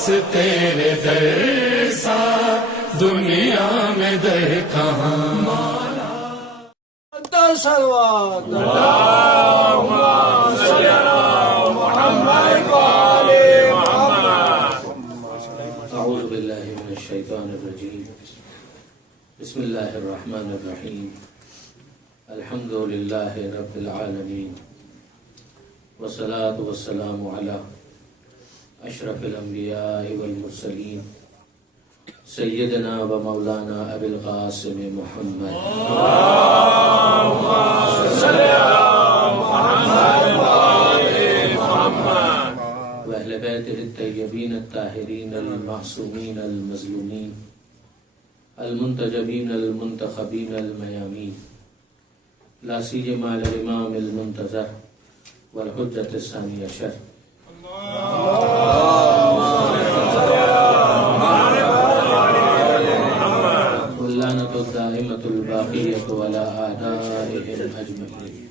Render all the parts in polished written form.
بس تیرے در سا دنیا میں در کہاں صلوات اعوذ باللہ من الشیطان الرجیم بسم اللہ الرحمن الرحیم الحمد للہ رب العالمین والصلاة والسلام علی اشرف الانبیاء والمرسلین سیدنا و مولانا ابی القاسم محمد و اہل بیتہ الطیبین الطاہرین المعصومین المظلومین المنتجبین المنتخبین المیامین لا سیما الامام المنتظر والحجۃ الثانی عشر واللعنۃ الدائمۃ الباقیۃ علی اعدائهم اجمعین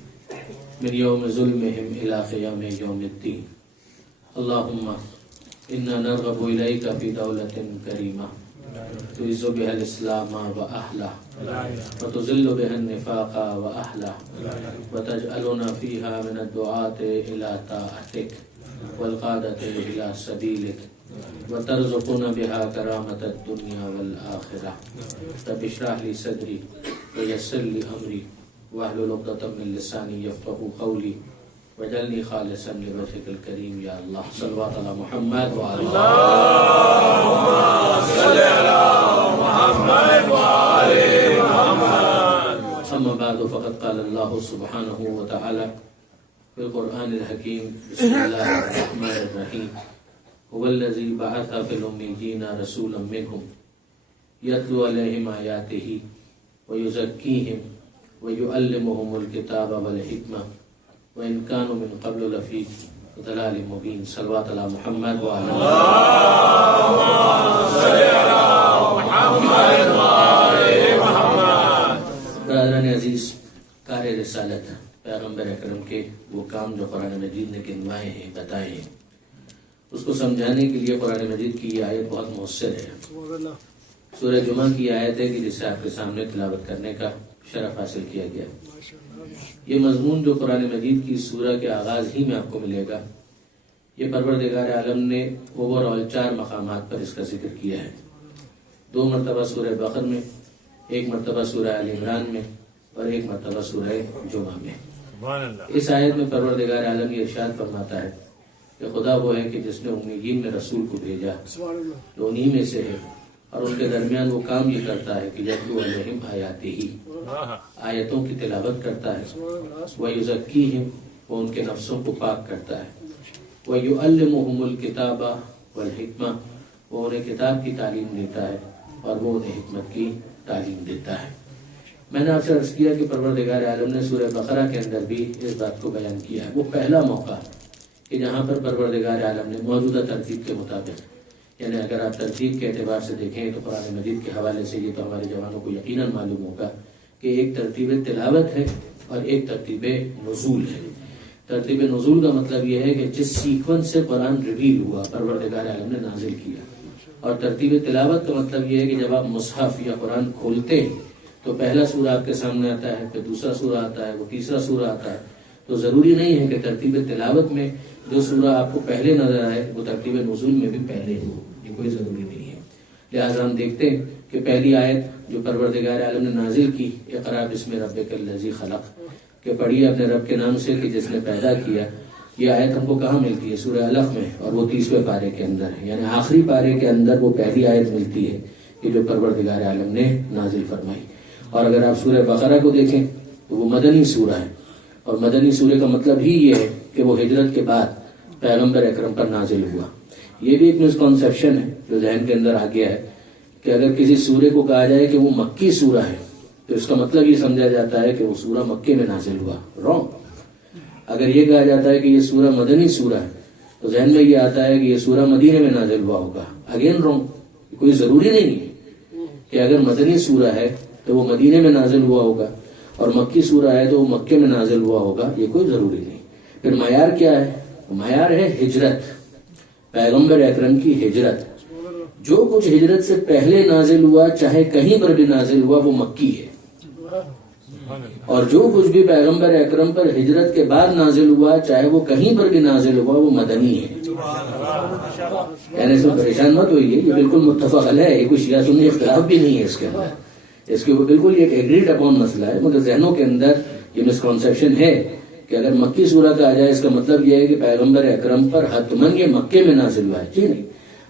من یوم ظلمهم الی قیام یوم الدین اللہم انا نرغب الیک فی دولۃ کریمہ تعز بها الاسلام واہلہ وتذل بها النفاق واہلہ وتجعلنا فیها من الدعاة الی طاعتک والقادة الی سبیلک وترزقنا بها کرامة الدنیا والآخرہ رب اشرح لی صدری ویسر لی امری واحلل عقدۃ من لسانی یفقهوا قولی وجعلنی خالصا لوجهک الکریم یا اللہ صلوات علی محمد وعلی اللہم صلی علی محمد وعلی محمد اما بعد فقد قال اللہ سبحانہ وتعالی فی القرآن الحکیم بسم اللہ الرحمن الرحیم هو الذی بعث فی الامیین رسولا منہم یتلو علیہم آیاتہ ویزکیہم ویعلمہم الکتاب والحکمہ وَإِن كَانُوا مِن قَبْلُ لَفِي ضَلَالٍ مُبِينٍ صلوات علی محمد وعلی برادران عزیز، کار رسالت پیغمبر اکرم کے وہ کام جو قرآن مجید نے گنوائے ہیں، بتائے ہیں، اس کو سمجھانے کے لیے قرآن مجید کی یہ آیت بہت مؤثر ہے۔ سورہ جمعہ کی آیت ہے کہ جسے آپ کے سامنے تلاوت کرنے کا شرف حاصل کیا گیا۔ یہ مضمون جو قرآن مجید کی سورہ کے آغاز ہی میں آپ کو ملے گا، یہ پروردگار عالم نے اوورآل 4 مقامات پر اس کا ذکر کیا ہے۔ 2 مرتبہ سورہ بقرہ میں، 1 مرتبہ سورہ آل عمران میں، اور 1 مرتبہ سورہ جمعہ میں۔ اس آیت میں پروردگار عالم یہ ارشاد فرماتا ہے کہ خدا وہ ہے کہ جس نے امیین میں رسول کو بھیجا، جو انہی میں سے ہے، اور ان کے درمیان وہ کام یہ کرتا ہے کہ یتلو علیہم آیاتہ، آیتوں کی تلاوت کرتا ہے، ویزکیہم، وہ ان کے نفسوں کو پاک کرتا ہے، ویعلمہم الکتاب والحکمہ، وہ انہیں کتاب کی تعلیم دیتا ہے اور وہ انہیں حکمت کی تعلیم دیتا ہے۔ میں نے آپ سے عرض کیا کہ پروردگار عالم نے سورہ بقرہ کے اندر بھی اس بات کو بیان کیا ہے۔ وہ پہلا موقع کہ جہاں پر پروردگار عالم نے موجودہ ترتیب کے مطابق، یعنی اگر آپ ترتیب کے اعتبار سے دیکھیں تو قرآن مجید کے حوالے سے یہ تو ہمارے جوانوں کو یقیناً معلوم ہوگا کہ ایک ترتیب تلاوت ہے اور ایک ترتیب نزول ہے۔ ترتیب نزول کا مطلب یہ ہے کہ جس سیکوینس سے قرآن ریویل ہوا، پروردگار عالم نے نازل کیا، اور ترتیب تلاوت کا مطلب یہ ہے کہ جب آپ مصحف یا قرآن کھولتے ہیں تو پہلا سورہ آپ کے سامنے آتا ہے، پھر دوسرا سورہ آتا ہے، وہ تیسرا سورہ آتا ہے۔ تو ضروری نہیں ہے کہ ترتیب تلاوت میں جو سورہ آپ کو پہلے نظر آئے وہ ترتیب نزول میں بھی پہلے ہو، یہ کوئی ضروری نہیں ہے۔ لہٰذا ہم دیکھتے ہیں کہ پہلی آیت جو پروردگار عالم نے نازل کی، اقرأ بسم ربک الذی خلق، کہ پڑھیے اپنے رب کے نام سے کہ جس نے پیدا کیا۔ یہ آیت ہم کو کہاں ملتی ہے؟ سورہ علق میں، اور وہ 30ویں پارے کے اندر ہے، یعنی آخری پارے کے اندر وہ پہلی آیت ملتی ہے کہ جو پروردگار عالم نے نازل فرمائی۔ اور اگر آپ سورہ بقرہ کو دیکھیں تو وہ مدنی سورہ ہے، اور مدنی سورہ کا مطلب ہی یہ ہے کہ وہ ہجرت کے بعد پیغمبر اکرم پر نازل ہوا۔ یہ بھی ایک مسکنسیپشن ہے جو ذہن کے اندر آ گیا ہے کہ اگر کسی سورے کو کہا جائے کہ وہ مکی سورہ ہے تو اس کا مطلب یہ سمجھا جاتا ہے کہ وہ سورہ مکے میں نازل ہوا۔ رانگ۔ اگر یہ کہا جاتا ہے کہ یہ سورہ مدنی سورہ ہے تو ذہن میں یہ آتا ہے کہ یہ سورہ مدینے میں نازل ہوا ہوگا۔ Again wrong. کوئی ضروری نہیں ہے کہ اگر مدنی سورہ ہے تو وہ مدینے میں نازل ہوا ہوگا، اور مکی سورہ ہے تو وہ مکے میں نازل ہوا ہوگا، یہ کوئی ضروری نہیں۔ پھر معیار کیا ہے؟ معیار ہے ہجرت۔ پیغمبر اکرم کی ہجرت، جو کچھ ہجرت سے پہلے نازل ہوا چاہے کہیں پر بھی نازل ہوا وہ مکی ہے، اور جو کچھ بھی پیغمبر اکرم پر ہجرت کے بعد نازل ہوا چاہے وہ کہیں پر بھی نازل ہوا وہ مدنی ہے۔ یعنی اس میں پریشان مت ہوئیے، یہ بالکل متفق علیہ ہے، یہ کوئی شیعہ سنی اختلاف بھی نہیں ہے اس کے اندر، اس کے اوپر بالکل ایک ایگریڈ اپون مسئلہ ہے، مگر ذہنوں کے اندر یہ مسکنسیپشن ہے کہ اگر مکی صورت آ جائے اس کا مطلب یہ ہے کہ پیغمبر اکرم پر حتماً یہ مکے میں نازل ہوا ہے۔ جی نہیں،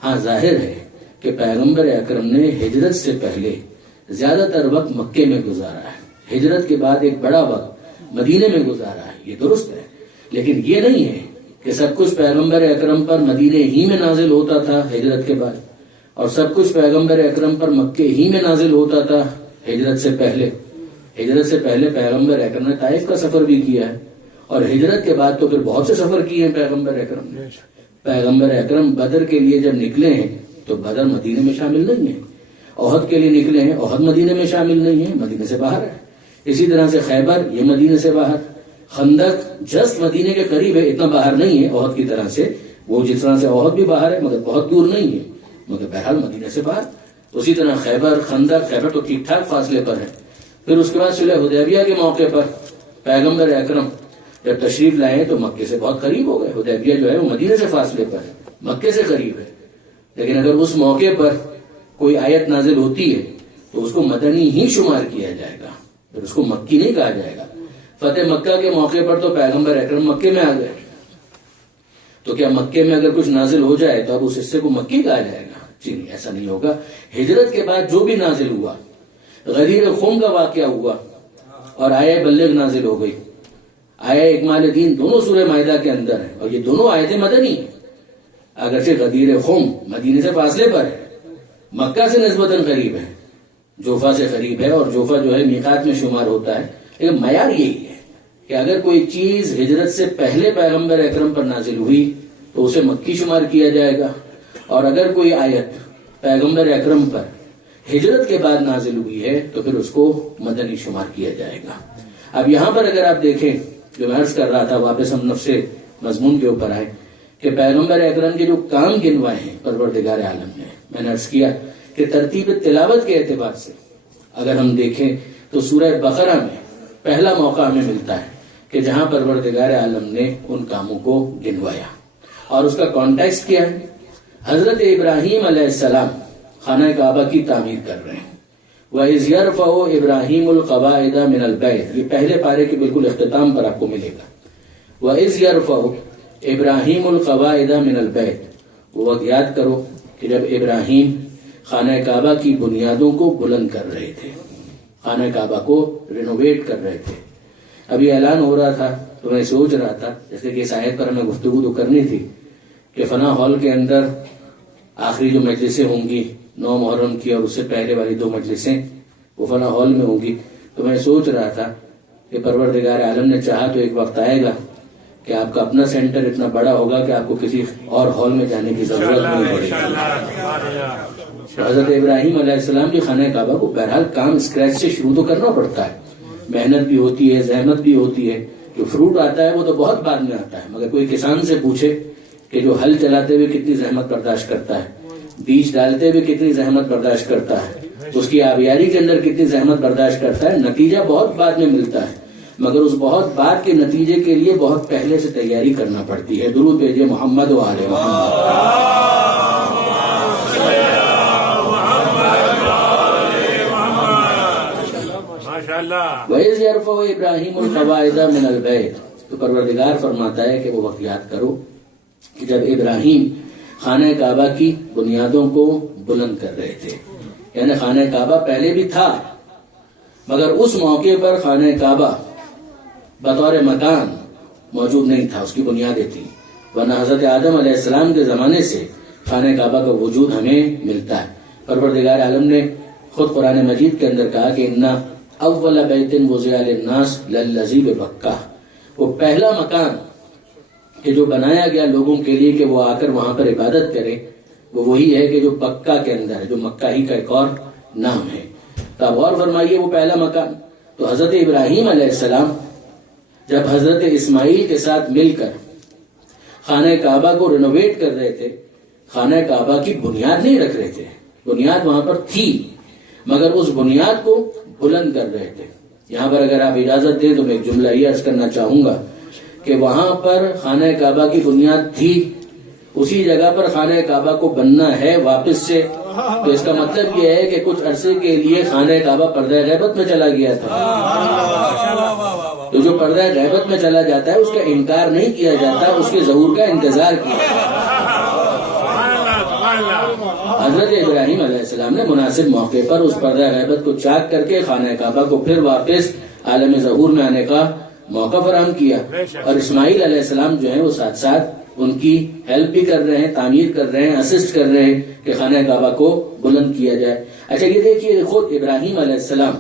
ہاں ظاہر ہے کہ پیغمبر اکرم نے ہجرت سے پہلے زیادہ تر وقت مکے میں گزارا ہے، ہجرت کے بعد ایک بڑا وقت مدینے میں گزارا ہے، یہ درست ہے، لیکن یہ نہیں ہے کہ سب کچھ پیغمبر اکرم پر مدینے ہی میں نازل ہوتا تھا ہجرت کے بعد، اور سب کچھ پیغمبر اکرم پر مکے ہی میں نازل ہوتا تھا ہجرت سے پہلے۔ ہجرت سے پہلے پیغمبر اکرم نے طائف کا سفر بھی کیا ہے، اور ہجرت کے بعد تو پھر بہت سے سفر کیے ہیں پیغمبر اکرم نے۔ پیغمبر اکرم بدر کے لیے جب نکلے ہیں تو بدر مدینے میں شامل نہیں ہے، احد کے لیے نکلے ہیں، احد مدینے میں شامل نہیں ہے، مدینے سے باہر ہے۔ اسی طرح سے خیبر، یہ مدینے سے باہر، خندق جسٹ مدینے کے قریب ہے، اتنا باہر نہیں ہے احد کی طرح سے، وہ جس طرح سے احد بھی باہر ہے مگر بہت دور نہیں ہے، مگر بہرحال مدینے سے باہر۔ اسی طرح خیبر، خندق، خیبر تو ٹھیک ٹھاک فاصلے پر ہے۔ پھر اس کے بعد صلح حدیبیہ کے موقع پر پیغمبر اکرم جب تشریف لائے تو مکے سے بہت قریب ہو گئے، حدیبیہ جو ہے وہ مدینے سے فاصلے پر ہے، مکے سے قریب ہے، لیکن اگر اس موقع پر کوئی آیت نازل ہوتی ہے تو اس کو مدنی ہی شمار کیا جائے گا، پھر اس کو مکی نہیں کہا جائے گا۔ فتح مکہ کے موقع پر تو پیغمبر اکرم مکے میں آ گئے، تو کیا مکے میں اگر کچھ نازل ہو جائے تو اب اس حصے کو مکی کہا جائے گا؟ جی نہیں، ایسا نہیں ہوگا۔ ہجرت کے بعد جو بھی نازل ہوا، غدیر خم کا واقعہ ہوا اور آیہ بلغ نازل ہو گئی، آیہ اکمال دین، دونوں سورہ مائدہ کے اندر ہیں، اور یہ دونوں آیتیں مدنی ہیں، اگرچہ غدیر خم مدینے سے فاصلے پر ہے، مکہ سے نسبتاً قریب ہے، جوفا سے قریب ہے، اور جوفا جو ہے میقات میں شمار ہوتا ہے، لیکن معیار یہی ہے کہ اگر کوئی چیز ہجرت سے پہلے پیغمبر اکرم پر نازل ہوئی تو اسے مکی شمار کیا جائے گا، اور اگر کوئی آیت پیغمبر اکرم پر ہجرت کے بعد نازل ہوئی ہے تو پھر اس کو مدنی شمار کیا جائے گا۔ اب یہاں پر اگر آپ دیکھیں، جو میں عرض کر رہا تھا، واپس ہم نفس مضمون کے اوپر آئے کہ پیغمبر اکرم کے جو کام گنوائے ہیں پروردگار عالم نے، میں نے عرض کیا کہ ترتیب تلاوت کے اعتبار سے اگر ہم دیکھیں تو سورہ بقرہ میں پہلا موقع ہمیں ملتا ہے کہ جہاں پروردگار عالم نے ان کاموں کو گنوایا، اور اس کا کانٹیکسٹ کیا ہے؟ حضرت ابراہیم علیہ السلام خانہ کعبہ کی تعمیر کر رہے ہیں، وَإِذْ يَرْفَعُ إِبْرَاهِيمُ الْقَوَاعِدَ مِنَ الْبَيْتِ، یہ پہلے پارے کے بالکل اختتام پر آپ کو ملے گا، وَإِذْ يَرْفَعُ إِبْرَاهِيمُ الْقَوَاعِدَ مِنَ الْبَيْتِ، وہ وقت یاد کرو کہ جب ابراہیم خانہ کعبہ کی بنیادوں کو بلند کر رہے تھے، خانہ کعبہ کو رینوویٹ کر رہے تھے۔ ابھی اعلان ہو رہا تھا تو میں سوچ رہا تھا، جیسے کہ اس آیت پر ہمیں گفتگو تو کرنی تھی، کہ فلاں ہال کے اندر آخری جو مجلسیں ہوں گی 9 محرم کی اور اس سے پہلے والی 2 مجلسیں وہ فلاں ہال میں ہوں گی، تو میں سوچ رہا تھا کہ پروردگار عالم نے چاہا تو ایک وقت آئے گا کہ آپ کا اپنا سینٹر اتنا بڑا ہوگا کہ آپ کو کسی اور ہال میں جانے کی ضرورت نہیں پڑے گی۔ حضرت ابراہیم علیہ السلام کی خانہ کعبہ کو بہرحال کام اسکریچ سے شروع تو کرنا پڑتا ہے، محنت بھی ہوتی ہے، زحمت بھی ہوتی ہے، جو فروٹ آتا ہے وہ تو بہت بعد میں آتا ہے، مگر کوئی کسان سے پوچھے کہ جو ہل چلاتے ہوئے کتنی زحمت برداشت کرتا ہے، بیج ڈالتے ہوئے کتنی زحمت برداشت کرتا ہے، اس کی آبیاری کے اندر کتنی زحمت برداشت کرتا ہے، نتیجہ بہت بعد میں ملتا ہے، مگر اس بہت بعد کے نتیجے کے لیے بہت پہلے سے تیاری کرنا پڑتی ہے۔ درود بھیجئے محمد و آل محمد۔ وَإِذْ يَرْفَعُ إِبْرَاهِيمُ الْقَوَاعِدَ مِنَ الْبَيْتِ، تو پروردگار فرماتا ہے کہ وہ وقت یاد کرو کہ جب ابراہیم خانہ کعبہ کی بنیادوں کو بلند کر رہے تھے، یعنی خانہ کعبہ پہلے بھی تھا مگر اس موقع پر خانہ کعبہ بطور مکان موجود نہیں تھا، اس کی بنیادیں تھیں، ورنہ حضرت آدم علیہ السلام کے زمانے سے خانہ کعبہ کا وجود ہمیں ملتا ہے۔ پروردگار عالم نے خود قرآن مجید کے اندر کہا کہ اِنَّ اول بیت وضع للناس للذی ببکہ، وہ پہلا مکان کہ جو بنایا گیا لوگوں کے لیے کہ وہ آ کر وہاں پر عبادت کرے، وہ وہی ہے کہ جو بکہ کے اندر ہے، جو مکہ ہی کا ایک اور نام ہے۔ تو آپ غور فرمائیے، وہ پہلا مکان تو حضرت ابراہیم علیہ السلام جب حضرت اسماعیل کے ساتھ مل کر خانہ کعبہ کو رینوویٹ کر رہے تھے خانہ کعبہ کی بنیاد نہیں رکھ رہے تھے، بنیاد وہاں پر تھی مگر اس بنیاد کو بلند کر رہے تھے۔ یہاں پر اگر آپ اجازت دیں تو میں ایک جملہ یہ عرض کرنا چاہوں گا کہ وہاں پر خانہ کعبہ کی بنیاد تھی، اسی جگہ پر خانہ کعبہ کو بننا ہے واپس سے، تو اس کا مطلب یہ ہے کہ کچھ عرصے کے لیے خانہ کعبہ پردہ غیبت میں چلا گیا تھا۔ تو جو پردہ غیبت میں چلا جاتا ہے اس کا انکار نہیں کیا جاتا، اس کے ظہور کا انتظار کیا جاتا ہے۔ حضرت ابراہیم علیہ السلام نے مناسب موقع پر اس پردہ غیبت کو چاک کر کے خانہ کعبہ کو پھر واپس عالم ظہور میں آنے کا موقع فراہم کیا، اور اسماعیل علیہ السلام جو ہیں وہ ساتھ ساتھ ان کی ہیلپ بھی کر رہے ہیں، تعمیر کر رہے ہیں، اسسٹ کر رہے ہیں کہ خانہ کعبہ کو بلند کیا جائے۔ اچھا یہ دیکھیے، خود ابراہیم علیہ السلام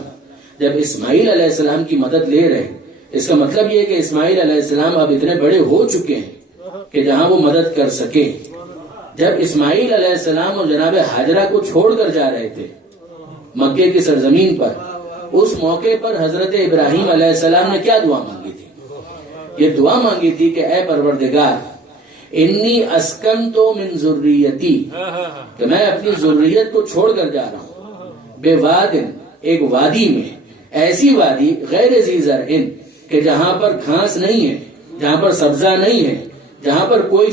جب اسماعیل علیہ السلام کی مدد لے رہے ہیں، اس کا مطلب یہ کہ اسماعیل علیہ السلام اب اتنے بڑے ہو چکے ہیں کہ جہاں وہ مدد کر سکیں۔ جب اسماعیل علیہ السلام اور جناب ہاجرہ کو چھوڑ کر جا رہے تھے مکے کی سرزمین پر، اس موقع پر حضرت ابراہیم علیہ السلام نے کیا دعا مانگی تھی؟ یہ دعا مانگی تھی کہ اے پروردگار، انی اسکنتو من ذریتی، کہ میں اپنی ذریت کو چھوڑ کر جا رہا ہوں، بے وادن، ایک وادی میں، ایسی وادی غیر ذی زرع، کہ جہاں پر گھاس نہیں ہے، جہاں پر سبزہ نہیں ہے، جہاں پر کوئی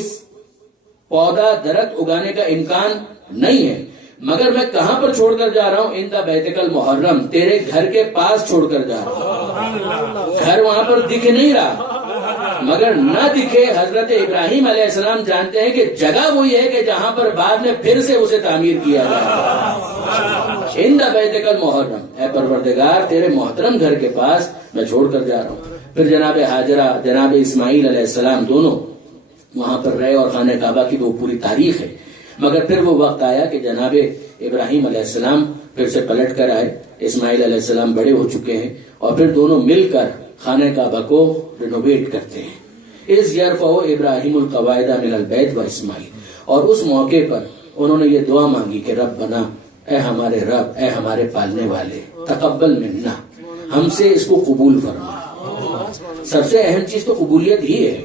پودا درخت اگانے کا امکان نہیں ہے، مگر میں کہاں پر چھوڑ کر جا رہا ہوں؟ عند بیتک المحرم، تیرے گھر کے پاس چھوڑ کر جا رہا ہوں۔ گھر وہاں پر دکھ نہیں رہا، مگر نہ دکھے، حضرت ابراہیم علیہ السلام جانتے ہیں کہ جگہ وہی ہے کہ جہاں پر بعد میں پھر سے اسے تعمیر کیا جائے۔ عند بیتک المحرم، اے پروردگار تیرے محترم گھر کے پاس میں چھوڑ کر جا رہا ہوں۔ پھر جناب ہاجرہ، جناب اسماعیل علیہ السلام دونوں وہاں پر رہے، اور خانہ کعبہ کی وہ پوری تاریخ ہے۔ مگر پھر وہ وقت آیا کہ جناب ابراہیم علیہ السلام پھر سے پلٹ کر آئے، اسماعیل علیہ السلام بڑے ہو چکے ہیں، اور پھر دونوں مل کر خانہ کعبہ کو رینوویٹ کرتے ہیں۔ اذ یرفع ابراہیم القواعد من البیت و اسماعیل، اور اس موقع پر انہوں نے یہ دعا مانگی کہ رب بنا، اے ہمارے رب، اے ہمارے پالنے والے، تقبل منا، ہم سے اس کو قبول فرما۔ سب سے اہم چیز تو قبولیت ہی ہے۔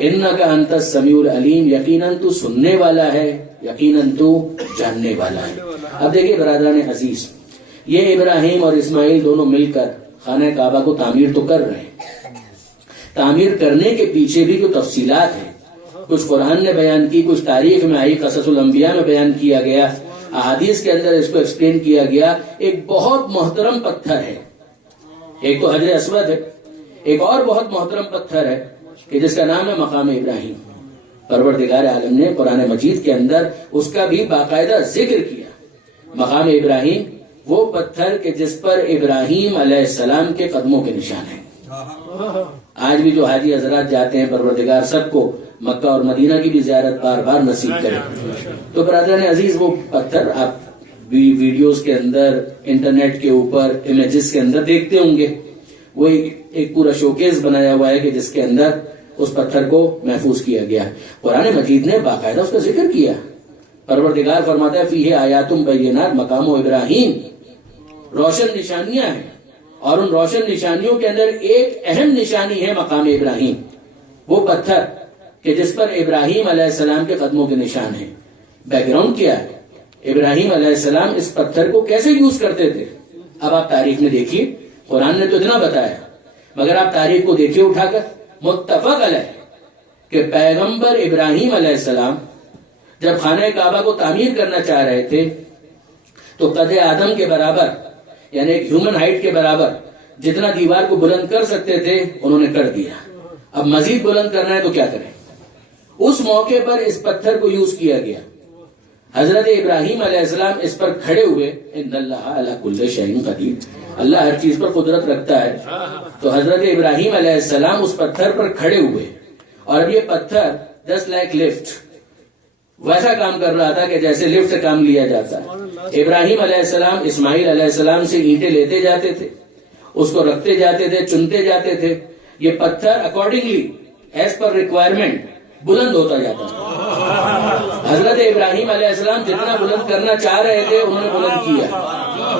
انکا انت السمیع العلیم، یقیناً تو سننے والا ہے، یقیناً تو جاننے والا ہے۔ اب دیکھیں برادران عزیز، یہ ابراہیم اور اسماعیل دونوں مل کر خانہ کعبہ کو تعمیر تو کر رہے ہیں، تعمیر کرنے کے پیچھے بھی کچھ تفصیلات ہیں، کچھ قرآن نے بیان کی، کچھ تاریخ میں آئی، قصص الانبیاء میں بیان کیا گیا، احادیث کے اندر اس کو ایکسپلین کیا گیا۔ ایک بہت محترم پتھر ہے، ایک تو حجر اسود ہے، ایک اور بہت محترم پتھر ہے کہ جس کا نام ہے مقام ابراہیم۔ پروردگار عالم نے قرآن مجید کے اندر اس کا بھی باقاعدہ ذکر کیا۔ مقام ابراہیم وہ پتھر کہ جس پر ابراہیم علیہ السلام کے قدموں کے نشان ہیں۔ آج بھی جو حاجی حضرات جاتے ہیں، پروردگار سب کو مکہ اور مدینہ کی بھی زیارت بار بار نصیب کرے۔ تو برادران عزیز، وہ پتھر آپ بھی ویڈیوز کے اندر، انٹرنیٹ کے اوپر، امیجز کے اندر دیکھتے ہوں گے۔ وہ ایک پورا شوکیس بنایا ہوا ہے کہ جس کے اندر اس پتھر کو محفوظ کیا گیا۔ قرآن مجید نے باقاعدہ اس کا ذکر کیا۔ پروردگار فرماتا ہے فیہ آیات بینات مقام ابراہیم، روشن نشانیاں ہیں، اور ان روشن نشانیوں کے اندر ایک اہم نشانی ہے مقام ابراہیم، وہ پتھر کہ جس پر ابراہیم علیہ السلام کے قدموں کے نشان ہیں۔ بیک گراؤنڈ کیا ہے؟ ابراہیم علیہ السلام اس پتھر کو کیسے یوز کرتے تھے؟ اب آپ تاریخ میں دیکھیے، قرآن نے تو اتنا بتایا، مگر آپ تاریخ کو دیکھیے اٹھا کر، متفق علیہ کہ پیغمبر ابراہیم علیہ السلام جب خانہ کعبہ کو تعمیر کرنا چاہ رہے تھے تو قد آدم کے برابر، یعنی ایک ہیومن ہائٹ کے برابر جتنا دیوار کو بلند کر سکتے تھے انہوں نے کر دیا۔ اب مزید بلند کرنا ہے تو کیا کریں؟ اس موقع پر اس پتھر کو یوز کیا گیا۔ حضرت ابراہیم علیہ السلام اس پر کھڑے ہوئے، ان اللہ علی کل شیء قدیر، اللہ ہر چیز پر قدرت رکھتا ہے۔ تو حضرت ابراہیم علیہ السلام اس پتھر پر کھڑے ہوئے، اور اب یہ پتھر جسٹ لائک لفٹ ویسا کام کر رہا تھا کہ جیسے لفٹ سے کام لیا جاتا ہے۔ ابراہیم علیہ السلام اسماعیل علیہ السلام سے اینٹیں لیتے جاتے تھے، اس کو رکھتے جاتے تھے، چنتے جاتے تھے، یہ پتھر اکارڈنگلی ایز پر ریکوائرمنٹ بلند ہوتا جاتا تھا۔ حضرت ابراہیم علیہ السلام جتنا بلند کرنا چاہ رہے تھے انہوں نے بلند کیا،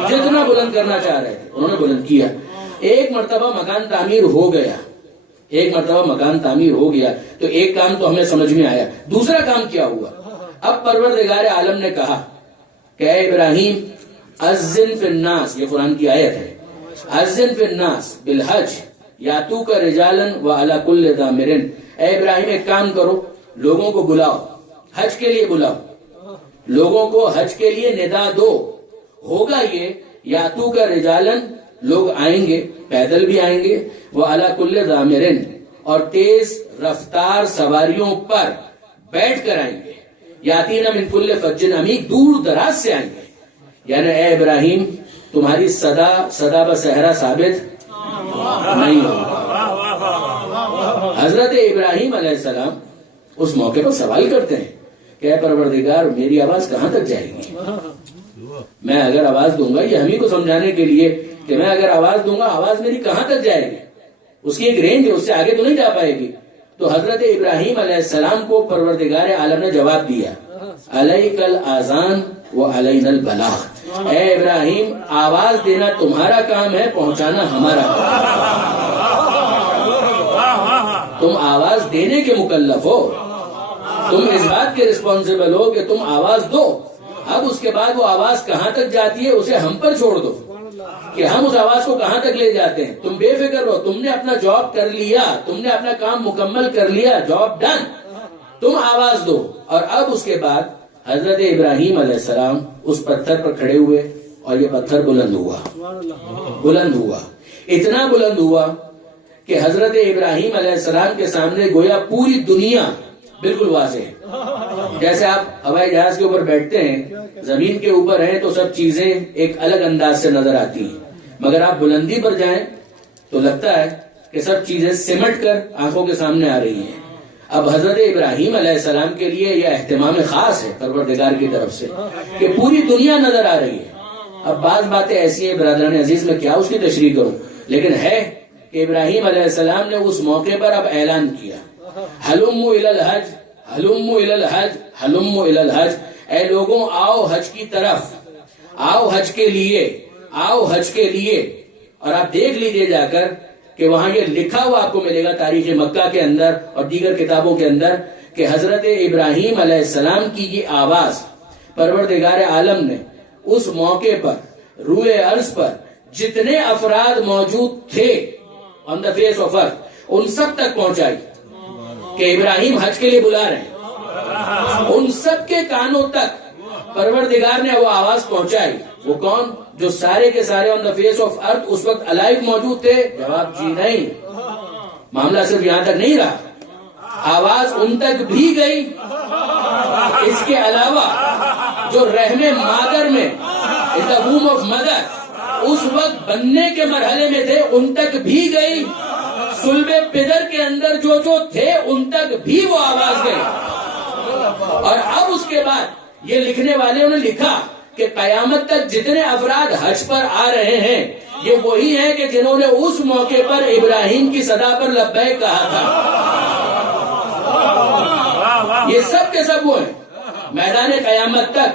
جتنا بلند کرنا چاہ رہے تھے انہوں نے بلند کیا۔ ایک مرتبہ مکان تعمیر ہو گیا، ایک مرتبہ مکان تعمیر ہو گیا تو ایک کام تو ہمیں سمجھ میں آیا، دوسرا کام کیا ہوا؟ اب پروردگار عالم نے کہا کہ اے ابراہیم اذن فی الناس، یہ قرآن کی آیت ہے، اذن فی الناس بالحج یاتوک رجالا وعلی کل ضامر، اے ابراہیم ایک کام کرو، لوگوں کو بلاؤ، حج کے لیے بلاؤ، لوگوں کو حج کے لیے ندا دو، ہوگا یہ یاتوک رجالا، لوگ آئیں گے، پیدل بھی آئیں گے، وعلی کل ضامر، اور تیز رفتار سواریوں پر بیٹھ کر آئیں گے، یاتینا من کل فج عمیق، دور دراز سے آئیں گے، یعنی اے ابراہیم تمہاری صدا بصحرا ثابت نہیں ہوگی۔ حضرت ابراہیم علیہ السلام اس موقع پر سوال کرتے ہیں کہ اے پروردگار میری آواز کہاں تک جائے گی؟ میں اگر آواز دوں گا، یہ ہم ہی کو سمجھانے کے لیے کہ میں اگر آواز دوں گا آواز میری کہاں تک جائے گی، اس کی ایک رینج ہے، اس سے آگے تو نہیں جا پائے گی۔ تو حضرت ابراہیم علیہ السلام کو پروردگار عالم نے جواب دیا علیک الاذان وعلینا البلاغ، اے ابراہیم آواز دینا تمہارا کام ہے، پہنچانا ہمارا کام ہے۔ تم آواز دینے کے مکلف ہو، تم اس بات کے رسپانسبل ہو کہ تم آواز دو، اب اس کے بعد وہ آواز کہاں تک جاتی ہے اسے ہم پر چھوڑ دو کہ ہم اس آواز کو کہاں تک لے جاتے ہیں۔ تم بے فکر رہو، تم نے اپنا جاب کر لیا، تم نے اپنا کام مکمل کر لیا، جاب ڈن، تم آواز دو۔ اور اب اس کے بعد حضرت ابراہیم علیہ السلام اس پتھر پر کھڑے ہوئے اور یہ پتھر بلند ہوا، اتنا بلند ہوا کہ حضرت ابراہیم علیہ السلام کے سامنے گویا پوری دنیا بالکل واضح ہے۔ جیسے آپ ہوائی جہاز کے اوپر بیٹھتے ہیں، زمین کے اوپر ہیں تو سب چیزیں ایک الگ انداز سے نظر آتی ہیں، مگر آپ بلندی پر جائیں تو لگتا ہے کہ سب چیزیں سمٹ کر آنکھوں کے سامنے آ رہی ہیں۔ اب حضرت ابراہیم علیہ السلام کے لیے یہ اہتمام خاص ہے پروردگار کی طرف سے کہ پوری دنیا نظر آ رہی ہے۔ اب بعض باتیں ایسی ہیں برادران عزیز میں کیا اس کی تشریح کروں، لیکن ہے کہ ابراہیم علیہ السلام نے اس موقع پر اب اعلان کیا ہلموا الی الحج، ہلموا الی الحج، ہلموا الی الحج، اے لوگوں آؤ حج کی طرف، آؤ حج کے لیے، آؤ حج کے لیے۔ اور آپ دیکھ لیجئے جا کر کہ وہاں یہ لکھا ہوا آپ کو ملے گا تاریخ مکہ کے اندر اور دیگر کتابوں کے اندر کہ حضرت ابراہیم علیہ السلام کی یہ آواز پروردگار عالم نے اس موقع پر روئے ارض پر جتنے افراد موجود تھے آن دا فیس آف ارتھ ان سب تک پہنچائی کہ ابراہیم حج کے لیے بلا رہے ہیں۔ ان سب کے کانوں تک پروردگار نے وہ آواز پہنچائی۔ وہ کون؟ جو سارے کے سارے آن دا فیس آف ارتھ اس وقت الائیو موجود تھے؟ جواب جی نہیں۔ معاملہ صرف یہاں تک نہیں رہا، آواز ان تک بھی گئی، اس کے علاوہ جو رحم مادر میں in the womb of mother اس وقت بننے کے مرحلے میں تھے ان تک بھی گئی، صلب پدر کے اندر جو تھے ان تک بھی وہ آواز گئی۔ اور اب اس کے بعد یہ لکھنے والے نے لکھا کہ قیامت تک جتنے افراد حج پر آ رہے ہیں یہ وہی ہیں کہ جنہوں نے اس موقع پر ابراہیم کی صدا پر لبیک کہا تھا۔ یہ سب کے سب وہ ہیں میدان قیامت تک،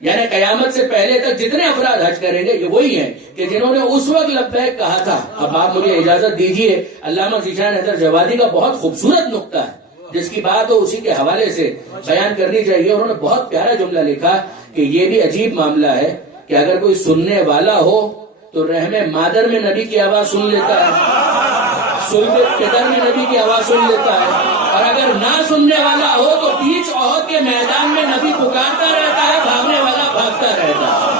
یعنی قیامت سے پہلے تک جتنے افراد حج کریں گے یہ وہی ہیں کہ جنہوں نے اس وقت لبیک کہا تھا۔ اب آپ مجھے اجازت دیجئے، علامہ ذیشان حیدر جوادی کا بہت خوبصورت نقطہ ہے جس کی بات ہو اسی کے حوالے سے بیان کرنی چاہیے۔ انہوں نے بہت پیارا جملہ لکھا کہ یہ بھی عجیب معاملہ ہے کہ اگر کوئی سننے والا ہو تو رحم مادر میں نبی کی آواز سن لیتا ہے، صلب پدر میں نبی کی آواز سن لیتا ہے، اور اگر نہ سننے والا ہو تو بیچ احد کے میدان میں نبی پکارتا رہتا ہے، بھاگنے والا بھاگتا رہتا ہے۔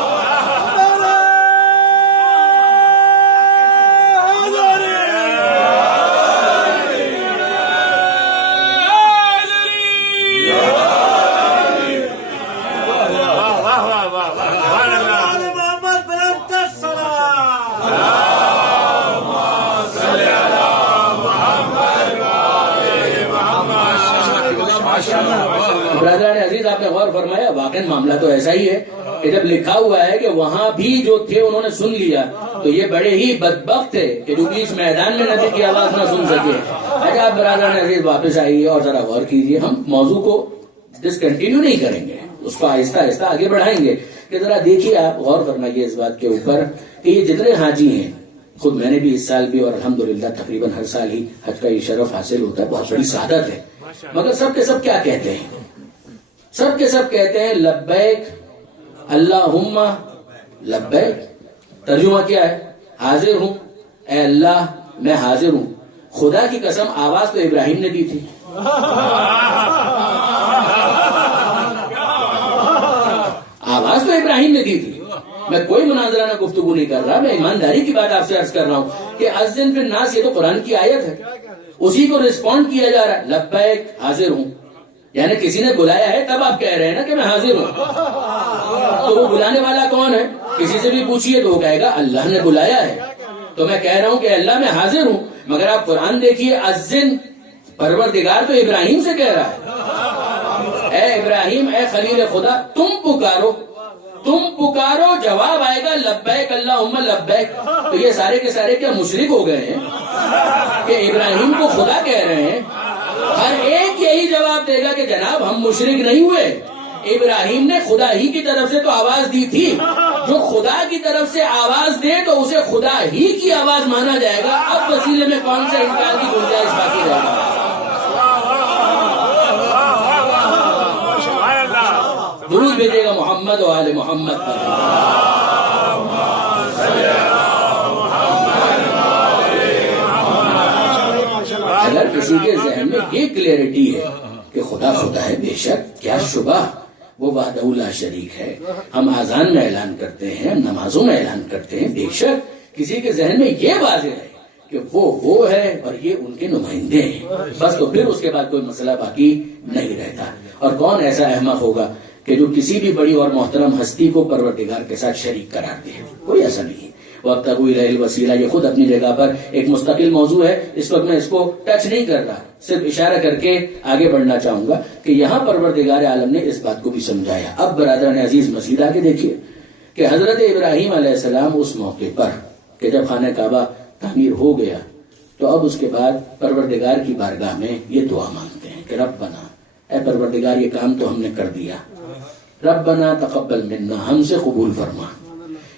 برادران عزیز آپ نے غور فرمایا، واقعی معاملہ تو ایسا ہی ہے کہ جب لکھا ہوا ہے کہ وہاں بھی جو تھے انہوں نے سن لیا تو یہ بڑے ہی بدبخت تھے کہ جو بیچ میدان میں نبی کی آواز نہ سن سکے۔ اچھا آپ برادران عزیز واپس آئیے اور ذرا غور کیجیے، ہم موضوع کو ڈسکنٹینیو نہیں کریں گے، اس کو آہستہ آہستہ آگے بڑھائیں گے کہ ذرا دیکھیے آپ غور فرمائیے اس بات کے اوپر کہ یہ جتنے حاجی ہیں، خود میں نے بھی اس سال بھی اور الحمدللہ تقریباً ہر سال ہی حج کا یہ شرف حاصل ہوتا ہے، بہت بڑی سعادت ہے، مگر سب کے سب کیا کہتے ہیں؟ سب کے سب کہتے ہیں لبیک اللہم لبیک. ترجمہ کیا ہے؟ حاضر ہوں اے اللہ میں حاضر ہوں. خدا کی قسم آواز تو ابراہیم نے دی تھی. آواز تو ابراہیم نے دی تھی. میں کوئی مناظرہ نہ گفتگو نہیں کر رہا, میں ایمانداری کی بات آپ سے عرض کر رہا ہوں کہ اذن فی الناس یہ تو قرآن کی آیت ہے, اسی کو رسپونڈ کیا جا رہا ہے. لبیک حاضر ہوں, یعنی کسی نے بلایا ہے تب آپ کہہ رہے ہیں نا کہ میں حاضر ہوں. تو وہ بلانے والا کون ہے؟ کسی سے بھی پوچھئے تو وہ کہے گا اللہ نے بلایا ہے. تو میں کہہ رہا ہوں کہ اللہ میں حاضر ہوں, مگر آپ قرآن دیکھیے, اذن پروردگار تو ابراہیم سے کہہ رہا ہے, اے ابراہیم اے خلیل خدا تم پکارو, تم پکارو, جواب آئے گا لبیک اللہم لبیک. تو یہ سارے کے سارے کیا مشرک ہو گئے ہیں کہ ابراہیم کو خدا کہہ رہے ہیں؟ ہر ایک یہی جواب دے گا کہ جناب ہم مشرک نہیں ہوئے, ابراہیم نے خدا ہی کی طرف سے تو آواز دی تھی. جو خدا کی طرف سے آواز دے تو اسے خدا ہی کی آواز مانا جائے گا. اب وسیلے میں کون سے انکار کی گنجائش باقی رہے گا؟ درود بھیجے گا محمد و آل محمد پر. اگر کسی کے ذہن میں یہ کلیئرٹی ہے کہ خدا خدا ہے, بے شک کیا شبہ, وہ وحدہ لا شریک ہے. ہم آذان میں اعلان کرتے ہیں, نمازوں میں اعلان کرتے ہیں, بے شک کسی کے ذہن میں یہ واضح ہے کہ وہ ہے اور یہ ان کے نمائندے ہیں, بس تو پھر اس کے بعد کوئی مسئلہ باقی نہیں رہتا. اور کون ایسا احمق ہوگا کہ جو کسی بھی بڑی اور محترم ہستی کو پروردگار کے ساتھ شریک قرار دے؟ کوئی ایسا نہیں. وَابْتَغُوا إِلَيْهِ الْوَسِيلَةَ یہ خود اپنی جگہ پر ایک مستقل موضوع ہے, اس وقت میں اس کو ٹچ نہیں کر رہا, صرف اشارہ کر کے آگے بڑھنا چاہوں گا کہ یہاں پروردگار عالم نے اس بات کو بھی سمجھایا. اب برادران عزیز مزید آگے دیکھیے کہ حضرت ابراہیم علیہ السلام اس موقع پر کہ جب خانہ کعبہ تعمیر ہو گیا تو اب اس کے بعد پروردگار کی بارگاہ میں یہ دعا مانگتے ہیں کہ ربنا, اے پروردگار یہ کام تو ہم نے کر دیا, ربنا تقبل منا, ہم سے قبول فرما,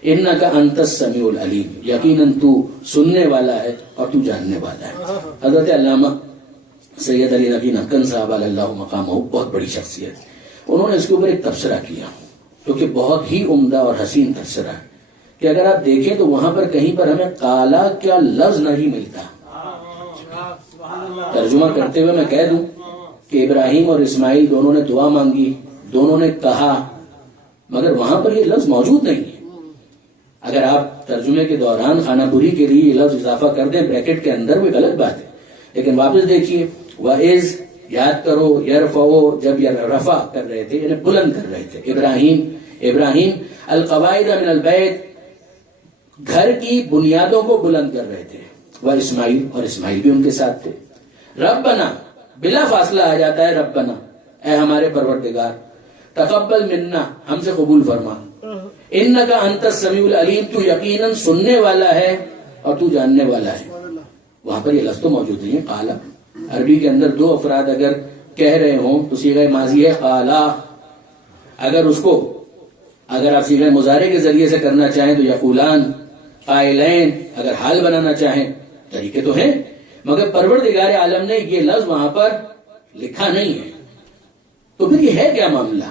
انکا انت السمیع العلیم, یقیناً تو سننے والا ہے اور تو جاننے والا ہے. حضرت علامہ سید علی نقی نقن صاحب علیہ اللہ مقامہ بہت بڑی شخصیت, انہوں نے اس کے اوپر ایک تبصرہ کیا جو کہ بہت ہی عمدہ اور حسین تبصرہ ہے کہ اگر آپ دیکھیں تو وہاں پر کہیں پر ہمیں قالا کیا لفظ نہیں ملتا. ترجمہ کرتے ہوئے میں کہہ دوں کہ ابراہیم اور اسماعیل دونوں نے دعا مانگی, دونوں نے کہا, مگر وہاں پر یہ لفظ موجود نہیں ہے. اگر آپ ترجمے کے دوران خانہ پوری کے لیے یہ لفظ اضافہ کر دیں بریکٹ کے اندر, وہ ایک الگ بات ہے, لیکن واپس دیکھیے وَإِذْ, یاد کرو, یرفعو, جب یہ رفع کر رہے تھے یعنی بلند کر رہے تھے, ابراہیم القواعد من البیت, گھر کی بنیادوں کو بلند کر رہے تھے, وہ اسماعیل, اور اسماعیل بھی ان کے ساتھ تھے. ربنا, بلا فاصلہ آ جاتا ہے ربنا, اے ہمارے پروردگار, تقبل منا, ہم سے قبول فرما, انکا انت السمیع العلیم, تو یقیناً سننے والا ہے اور تو جاننے والا ہے. وہاں پر یہ لفظ تو موجود نہیں ہے قالا. عربی کے اندر دو افراد اگر کہہ رہے ہوں تو صیغہ ماضی ہے قالا. اگر آپ صیغہ مضارع کے ذریعے سے کرنا چاہیں تو یقولان, قائلین, اگر حال بنانا چاہیں طریقے تو ہیں, مگر پروردگار عالم نے یہ لفظ وہاں پر لکھا نہیں ہے. تو پھر یہ ہے کیا معاملہ؟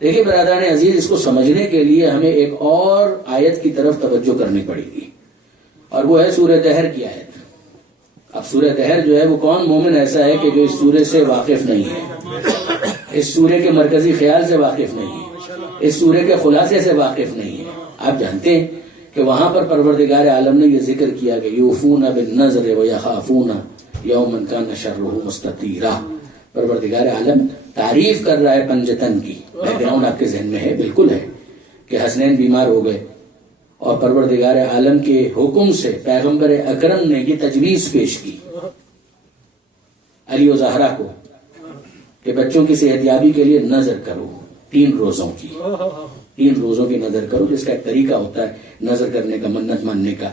دیکھیں برادران عزیز, اس کو سمجھنے کے لیے ہمیں ایک اور آیت کی طرف توجہ کرنی پڑے گی, اور وہ ہے سورہ دہر کی آیت. اب سورہ دہر جو ہے وہ کون مومن ایسا ہے کہ جو اس سورے سے واقف نہیں ہے, اس سورے کے مرکزی خیال سے واقف نہیں ہے, اس سورے کے خلاصے سے واقف نہیں ہے. آپ جانتے ہیں کہ وہاں پر پروردگار عالم نے یہ ذکر کیا کہ یوفون بالنذر ویخافون یوما کان شرہ مستطیرا. پروردگار عالم تعریف کر رہا ہے پنجتن کی. بیک گراؤنڈ آپ کے ذہن میں ہے, بالکل ہے, کہ حسنین بیمار ہو گئے اور پروردگار عالم کے حکم سے پیغمبر اکرم نے یہ تجویز پیش کی علی و زہرا کو کہ بچوں کی صحت یابی کے لیے نظر کرو 3 روزوں کی. 3 روزوں کی نظر کرو, جس کا ایک طریقہ ہوتا ہے نظر کرنے کا, منت ماننے کا,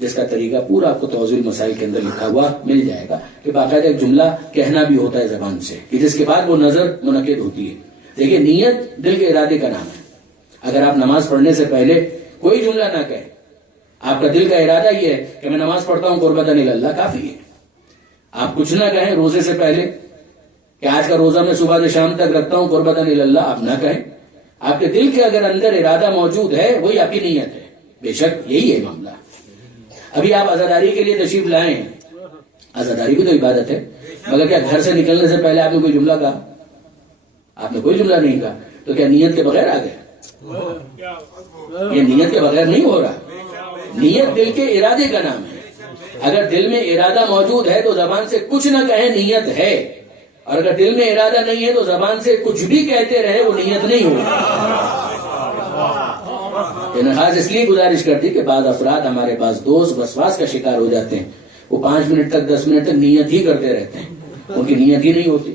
جس کا طریقہ پورا آپ کو توضیح المسائل کے اندر لکھا ہوا مل جائے گا, کہ باقاعدہ ایک جملہ کہنا بھی ہوتا ہے زبان سے, کہ جس کے بعد وہ نظر منعقد ہوتی ہے. دیکھیے نیت دل کے ارادے کا نام ہے. اگر آپ نماز پڑھنے سے پہلے کوئی جملہ نہ کہے, آپ کا دل کا ارادہ یہ ہے کہ میں نماز پڑھتا ہوں قربتاً اللہ, کافی ہے. آپ کچھ نہ کہیں روزے سے پہلے, کہ آج کا روزہ میں صبح سے شام تک رکھتا ہوں قربتاً اللہ، آپ نہ کہیں. آپ کے دل کے اگر اندر ارادہ موجود ہے وہی آپ کی نیت ہے. بے شک یہی ہے معاملہ. ابھی آپ عزاداری کے لیے تشریف لائیں، عزاداری بھی تو عبادت ہے، مگر کیا گھر سے نکلنے سے پہلے آپ نے کوئی جملہ کہا؟ آپ نے کوئی جملہ نہیں کہا، تو کیا نیت کے بغیر آ گئے؟ یہ نیت کے بغیر نہیں ہو رہا. نیت دل کے ارادے کا نام ہے. اگر دل میں ارادہ موجود ہے تو زبان سے کچھ نہ کہیں نیت ہے، اور اگر دل میں ارادہ نہیں ہے تو زبان سے کچھ بھی کہتے رہے وہ نیت نہیں ہوگی. خاص اس لیے گزارش کرتی کہ بعض افراد ہمارے پاس دوست وسواس کا شکار ہو جاتے ہیں. وہ 5 منٹ تک 10 منٹ تک نیت ہی کرتے رہتے ہیں، ان کی نیت ہی نہیں ہوتی.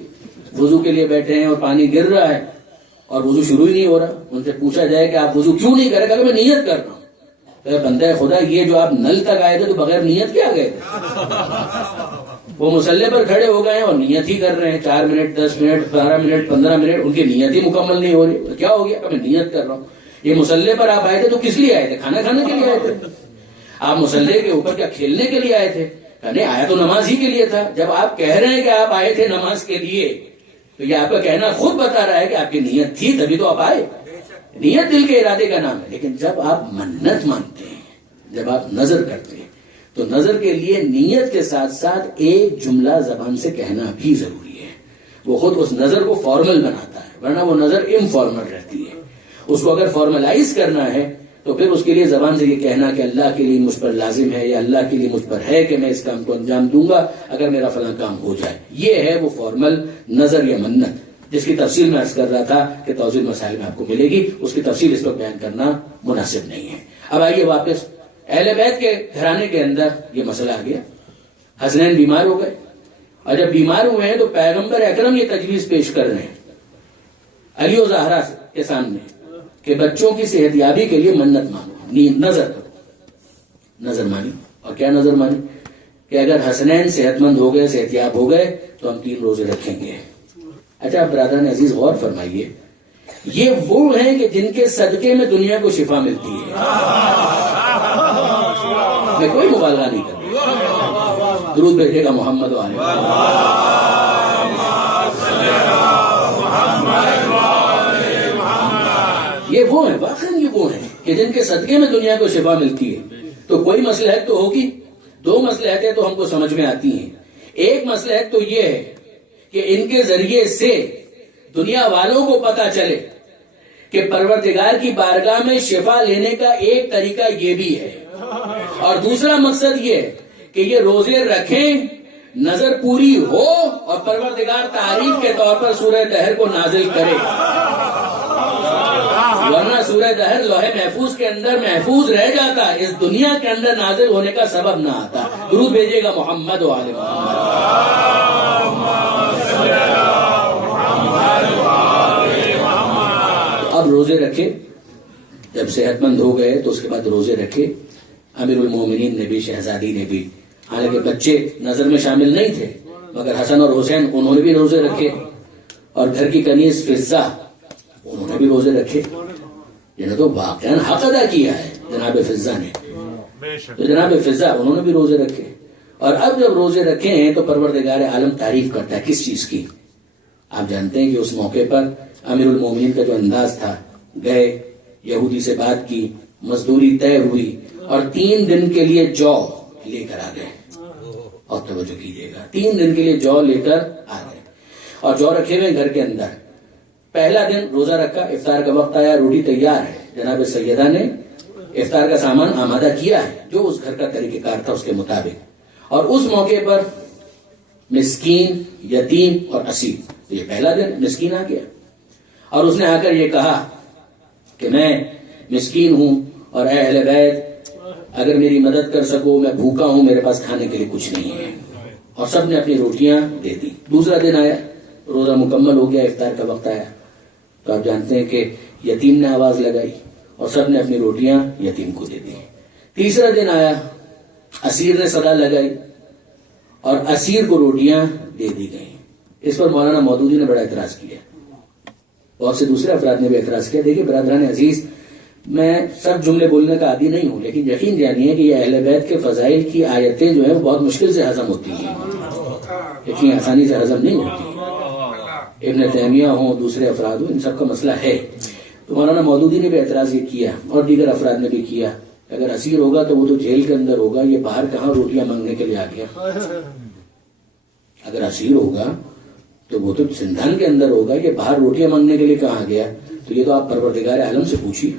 وضو کے لیے بیٹھے ہیں اور پانی گر رہا ہے اور وضو شروع ہی نہیں ہو رہا. ان سے پوچھا جائے کہ آپ وضو کیوں نہیں کرے؟ کہ میں نیت کر رہا ہوں. بندہ خدا، یہ جو آپ نل تک آئے تھے تو بغیر نیت کے آ گئے تھے. وہ مصلے پر کھڑے ہو گئے ہیں اور نیت ہی کر رہے ہیں. 4 منٹ 10 منٹ 12 منٹ 15 منٹ ان کی نیت ہی مکمل نہیں ہو رہی. کیا ہو گیا؟ کہ میں نیت کر رہا ہوں. یہ مصلے پر آپ آئے تھے تو کس لیے آئے تھے؟ کھانا کھانے کے لیے آئے تھے؟ آپ مصلے کے اوپر کیا کھیلنے کے لیے آئے تھے؟ نہیں، آیا تو نماز ہی کے لیے تھا. جب آپ کہہ رہے ہیں کہ آپ آئے تھے نماز کے لیے تو یہ آپ کا کہنا خود بتا رہا ہے کہ آپ کی نیت تھی، تبھی تو آپ آئے. نیت دل کے ارادے کا نام ہے. لیکن جب آپ منت مانتے ہیں، جب آپ نظر کرتے ہیں، تو نظر کے لیے نیت کے ساتھ ساتھ ایک جملہ زبان سے کہنا بھی ضروری ہے. وہ خود اس نظر کو فارمل بناتا ہے، ورنہ وہ نظر انفارمل رہتی ہے. اس کو اگر فارملائز کرنا ہے تو پھر اس کے لیے زبان سے یہ کہنا کہ اللہ کے لیے مجھ پر لازم ہے یا اللہ کے لیے مجھ پر ہے کہ میں اس کام کو انجام دوں گا اگر میرا فلاں کام ہو جائے. یہ ہے وہ فارمل نظر یا منت، جس کی تفصیل میں عرض کر رہا تھا کہ توضیح مسائل میں آپ کو ملے گی. اس کی تفصیل اس وقت بیان کرنا مناسب نہیں ہے. اب آئیے واپس اہل بیت کے گھرانے کے اندر یہ مسئلہ آ گیا. حسنین بیمار ہو گئے، اور جب بیمار ہوئے ہیں تو پیغمبر اکرم یہ تجویز پیش کر رہے ہیں علی و زہرا کے سامنے کہ بچوں کی صحت یابی کے لیے منت مانو، نظر کرو. نظر مانی، اور کیا نظر مانی؟ کہ اگر حسنین صحت مند ہو گئے، صحت یاب ہو گئے تو ہم 3 روزے رکھیں گے. اچھا برادران عزیز غور فرمائیے، یہ وہ ہیں کہ جن کے صدقے میں دنیا کو شفا ملتی ہے. میں کوئی مبالغہ نہیں کر رہا. درود بھیجے گا محمد و آلہ یہ وہ ہیں، واقعی یہ وہ ہیں کہ جن کے صدقے میں دنیا کو شفا ملتی ہے. تو کوئی مصلحت تو ہوگی. 2 مصلحتیں تو ہم کو سمجھ میں آتی ہیں. ایک مصلحت تو یہ ہے کہ ان کے ذریعے سے دنیا والوں کو پتا چلے کہ پروردگار کی بارگاہ میں شفا لینے کا ایک طریقہ یہ بھی ہے. اور دوسرا مقصد یہ ہے کہ یہ روزے رکھیں، نظر پوری ہو، اور پروردگار تعریف کے طور پر سورہ دہر کو نازل کرے. ورنہ سورہ دہر لوح محفوظ کے اندر محفوظ رہ جاتا، اس دنیا کے اندر نازل ہونے کا سبب نہ آتا. درود بھیجے گا محمد و آل محمد. اب روزے رکھے، جب صحت مند ہو گئے تو اس کے بعد روزے رکھے. امیر المومنین نے بھی، شہزادی نے بھی، حالانکہ بچے نظر میں شامل نہیں تھے مگر حسن اور حسین انہوں نے بھی روزے رکھے. اور گھر کی کنیز فضہ انہوں نے بھی روزے رکھے، جنہیں تو واقعاً حق ادا کیا ہے جناب فضہ نے. تو جناب فضہ انہوں نے بھی روزے رکھے. اور اب جب روزے رکھے ہیں تو پروردگار عالم تعریف کرتا ہے کس چیز کی؟ آپ جانتے ہیں کہ اس موقع پر امیر المومنین کا جو انداز تھا، گئے یہودی سے بات کی، مزدوری طے ہوئی، اور 3 دن کے لیے جو لے کر آ گئے. اور توجہ کیجیے گا، 3 دن کے لیے جو لے کر آ گئے اور جو رکھے ہوئے گھر کے اندر. پہلا دن روزہ رکھا، افطار کا وقت آیا، روٹی تیار ہے، جناب سیدہ نے افطار کا سامان آمادہ کیا ہے جو اس گھر کا طریقہ کار تھا اس کے مطابق. اور اس موقع پر مسکین، یتیم اور اسیر، یہ پہلا دن مسکین آ گیا اور اس نے آ کر یہ کہا کہ میں مسکین ہوں اور اے اہل بیت اگر میری مدد کر سکو، میں بھوکا ہوں، میرے پاس کھانے کے لیے کچھ نہیں ہے. اور سب نے اپنی روٹیاں دے دی. دوسرا دن آیا، روزہ مکمل ہو گیا، افطار کا وقت آیا تو آپ جانتے ہیں کہ یتیم نے آواز لگائی اور سب نے اپنی روٹیاں یتیم کو دے دی. تیسرا دن آیا، اسیر نے صدا لگائی اور اسیر کو روٹیاں دے دی گئیں. اس پر مولانا مودودی نے بڑا اعتراض کیا، بہت سے دوسرے افراد نے بھی اعتراض کیا. دیکھیے برادران عزیز، میں سب جملے بولنے کا عادی نہیں ہوں، لیکن یقین جانیے کہ یہ اہل بیت کے فضائل کی آیتیں جو ہیں وہ بہت مشکل سے ہضم ہوتی ہیں، اتنی آسانی سے ہضم نہیں ہوتی. ابن تیمیہ ہوں، دوسرے افراد ہوں، ان سب کا مسئلہ ہے. تو مولانا مودودی نے بھی اعتراض یہ کیا اور دیگر افراد نے بھی کیا، اگر اسیر ہوگا تو وہ تو جیل کے اندر ہوگا، یہ باہر کہاں روٹیاں مانگنے کے لیے آ گیا؟ اگر اسیر ہوگا تو وہ تو زندان کے اندر ہوگا، یہ باہر روٹیاں مانگنے کے لیے کہاں آ گیا؟ تو یہ تو آپ پروردگار عالم سے پوچھیے.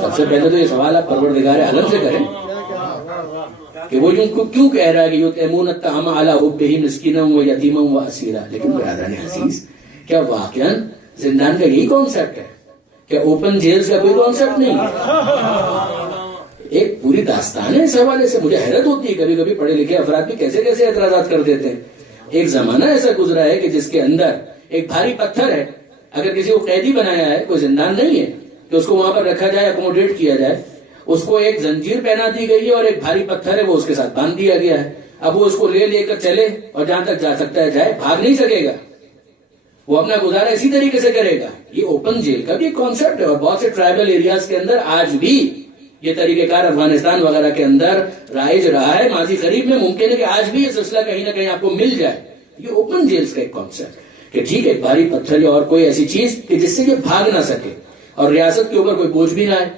سب سے پہلے تو یہ سوال آپ پروردگار عالم سے کریں کہ وہ کیوں کہہ رہا ہے کہ یطعمون الطعام علی حبہ مسکینا و یتیما و اسیرا. لیکن برادران عزیز، کیا واقعا زندان کا یہی کانسیپٹ ہے؟ کیا اوپن جیلز کا کوئی کانسیپٹ نہیں ہے؟ ایک پوری داستان ہے اس حوالے سے. مجھے حیرت ہوتی ہے کبھی کبھی پڑھے لکھے افراد بھی کیسے کیسے اعتراضات کر دیتے ہیں. ایک زمانہ ایسا گزرا ہے کہ جس کے اندر ایک بھاری پتھر ہے، اگر کسی کو قیدی بنایا ہے، کوئی زندان نہیں ہے کہ اس کو وہاں پر رکھا جائے، اکوموڈیٹ کیا جائے، اس کو ایک زنجیر پہنا دی گئی ہے اور ایک بھاری پتھر ہے وہ اس کے ساتھ باندھ دیا گیا ہے. اب وہ اس کو لے کر چلے اور جہاں تک جا سکتا ہے جائے، بھاگ نہیں سکے گا، وہ اپنا گزارا اسی طریقے سے کرے گا. یہ اوپن جیل کا بھی ایک کانسیپٹ ہے اور بہت سے ٹرائبل ایریاز کے اندر آج بھی یہ طریقہ کار افغانستان وغیرہ کے اندر رائج رہا ہے. ماضی قریب میں ممکن ہے کہ آج بھی یہ سلسلہ کہیں نہ کہیں آپ کو مل جائے. یہ اوپن جیلز کا ایک کانسیپٹ کہ ٹھیک ہے بھاری پتھر یا اور کوئی ایسی چیز کہ جس سے یہ بھاگ نہ سکے اور ریاست کے اوپر کوئی بوجھ بھی نہ آئے.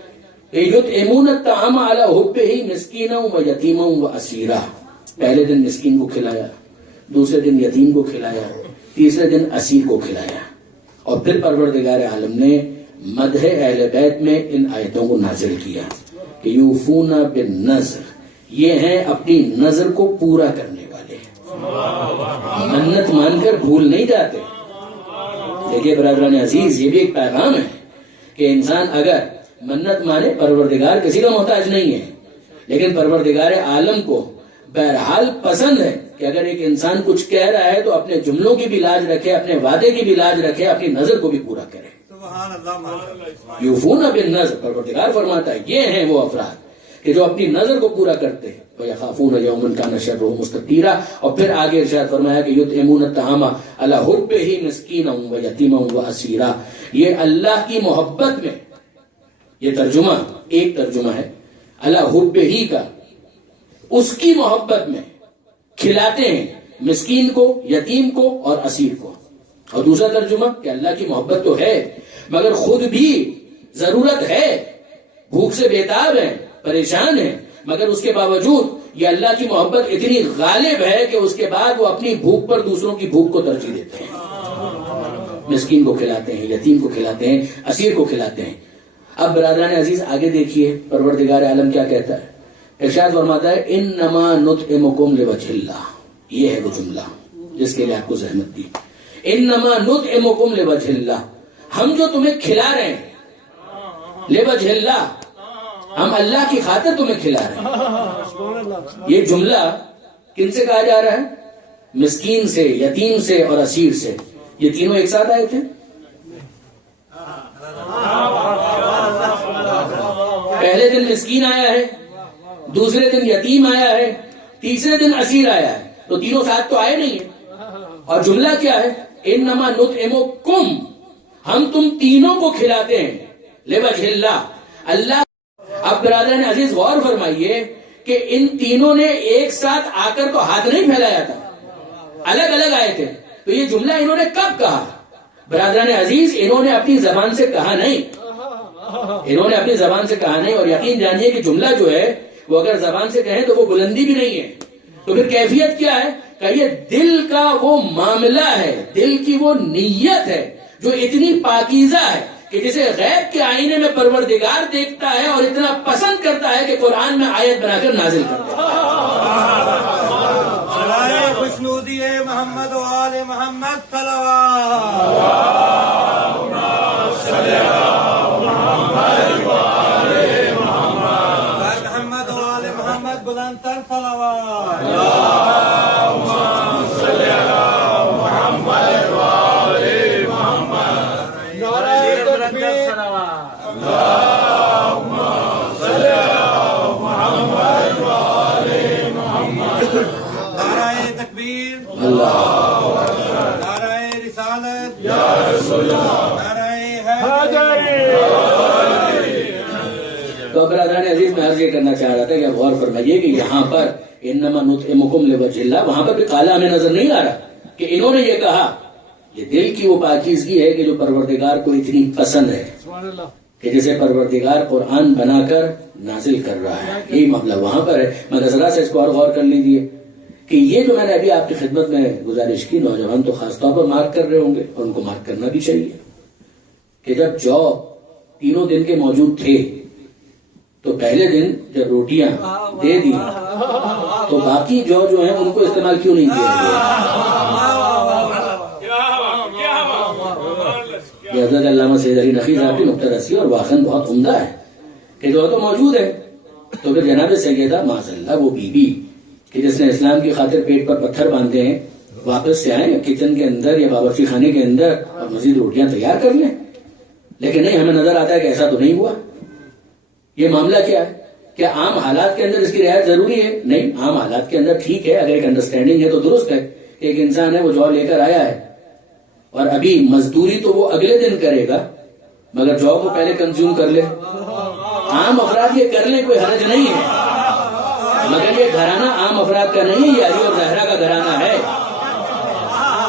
یطعمون الطعام علی حبہ مسکینا و یتیما و اسیرا. پہلے دن مسکین کو کھلایا، دوسرے دن یتیم کو کھلایا، تیسرے دن اسیر کو کھلایا. اور پھر پروردگار عالم نے مدح اہل بیت میں ان آیتوں کو نازل کیا کہ یوفون بالنذر، یہ ہیں اپنی نظر کو پورا کرنے والے، منت مان کر بھول نہیں جاتے. دیکھیے برادران عزیز، یہ بھی ایک پیغام ہے کہ انسان اگر منت مانے، پروردگار کسی کا محتاج نہیں ہے، لیکن پروردگار عالم کو بہرحال پسند ہے کہ اگر ایک انسان کچھ کہہ رہا ہے تو اپنے جملوں کی بھی لاج رکھے، اپنے وعدے کی بھی لاج رکھے، اپنی نظر کو بھی پورا کرے. یوفون بالنذر، پروردگار فرماتا ہے یہ ہیں وہ افراد کہ جو اپنی نظر کو پورا کرتے ہیں. وَيَخَافُونَ يَوْمًا كَانَ شَرُّهُ مُسْتَطِيرًا. اور پھر آگے ارشاد فرمایا کہ یطعمون الطعام علی حبہ مسکینا و یتیما و اسیرا. یہ اللہ کی محبت میں، یہ ترجمہ ایک ترجمہ ہے علی حبہ کا، اس کی محبت میں کھلاتے ہیں مسکین کو، یتیم کو اور اسیر کو. اور دوسرا ترجمہ کہ اللہ کی محبت تو ہے مگر خود بھی ضرورت ہے، بھوک سے بیتاب ہے، پریشان ہے، مگر اس کے باوجود یہ اللہ کی محبت اتنی غالب ہے کہ اس کے بعد وہ اپنی بھوک پر دوسروں کی بھوک کو ترجیح دیتے ہیں. مسکین کو کھلاتے ہیں، یتیم کو کھلاتے ہیں، اسیر کو کھلاتے ہیں. اب برادران عزیز آگے دیکھیے پروردگار عالم کیا کہتا ہے. ارشاد فرماتا ہے انما نطعمکم لوجہ اللہ. یہ ہے وہ جملہ جس کے لیے آپ کو زحمت دی. انما نطعمکم لوجہ اللہ، ہم جو تمہیں کھلا رہے ہیں لوجہ اللہ، ہم اللہ کی خاطر تمہیں کھلا رہے ہیں. یہ جملہ کن سے کہا جا رہا ہے؟ مسکین سے، یتیم سے اور اسیر سے. یہ تینوں ایک ساتھ آئے تھے. پہلے دن مسکین آیا ہے، دوسرے دن یتیم آیا ہے، تیسرے دن اسیر آیا ہے. تو تینوں ساتھ تو آئے نہیں ہیں. اور جملہ کیا ہے؟ انما نطعمکم، ہم تم تینوں کو کھلاتے ہیں لوجہ اللہ، اللہ. اب برادران عزیز غور فرمائیے کہ ان تینوں نے ایک ساتھ آ کر تو ہاتھ نہیں پھیلایا تھا، الگ الگ آئے تھے. تو یہ جملہ انہوں نے کب کہا؟ برادران عزیز انہوں نے اپنی زبان سے کہا نہیں، انہوں نے اپنی زبان سے کہا نہیں. اور یقین جانیے کہ جملہ جو ہے وہ اگر زبان سے کہیں تو وہ بلندی بھی نہیں ہے. تو پھر کیفیت کیا ہے؟ کہ یہ دل کا وہ معاملہ ہے، دل کی وہ نیت ہے جو اتنی پاکیزہ ہے کہ جسے غیب کے آئینے میں پروردگار دیکھتا ہے اور اتنا پسند کرتا ہے کہ قرآن میں آیت بنا کر نازل کرتا ہے. خوشنودی ہے محمد و آل محمد صلوات. محمد و آل محمد بلند تر صلوات. تو برادران عزیز میں عرض یہ کرنا چاہ رہا تھا کہ غور فرمائیے کہ یہاں پر انما نطعمکم لوجہ اللہ، وہاں پر بھی کالا ہمیں نظر نہیں آ رہا. کہ انہوں نے یہ کہا یہ دل کی وہ پاکیزگی ہے کہ جو پروردگار کو اتنی پسند ہے کہ جسے پروردگار قرآن بنا کر نازل کر رہا ہے. یہی معاملہ وہاں پر ہے. مگر ذرا سے اس کو اور غور کر لیجیے کہ یہ جو میں نے ابھی آپ کی خدمت میں گزارش کی، نوجوان تو خاص طور پر مارک کر رہے ہوں گے اور ان کو مارک کرنا بھی چاہیے کہ جب جو 3 دن کے موجود تھے تو پہلے دن جب روٹیاں دے دی تو باقی جو ہیں ان کو استعمال کیوں نہیں کیا گیا؟ یہ حضرت علامہ سید علی نقی صاحب کی نقطہ رسی اور واقعاً بہت عمدہ ہے کہ جو تو موجود ہے. تو پھر جناب سیدہ معاذ اللہ وہ بی بی کہ جس نے اسلام کی خاطر پیٹ پر پتھر باندھے ہیں واپس سے آئیں کچن کے اندر یا باورچی خانے کے اندر اور مزید روٹیاں تیار کر لیں. لیکن نہیں، ہمیں نظر آتا ہے کہ ایسا تو نہیں ہوا. یہ معاملہ کیا ہے؟ کیا عام حالات کے اندر اس کی رعایت ضروری ہے؟ نہیں، عام حالات کے اندر ٹھیک ہے، اگر ایک انڈرسٹینڈنگ ہے تو درست ہے. ایک انسان ہے وہ جو لے کر آیا ہے اور ابھی مزدوری تو وہ اگلے دن کرے گا مگر جو کو پہلے کنزیوم کر لے. عام افراد یہ کر لیں، کوئی حرج نہیں ہے، مگر یہ گھرانہ عام افراد کا نہیں ہے، یہ علی اور زہرا کا گھرانہ ہے.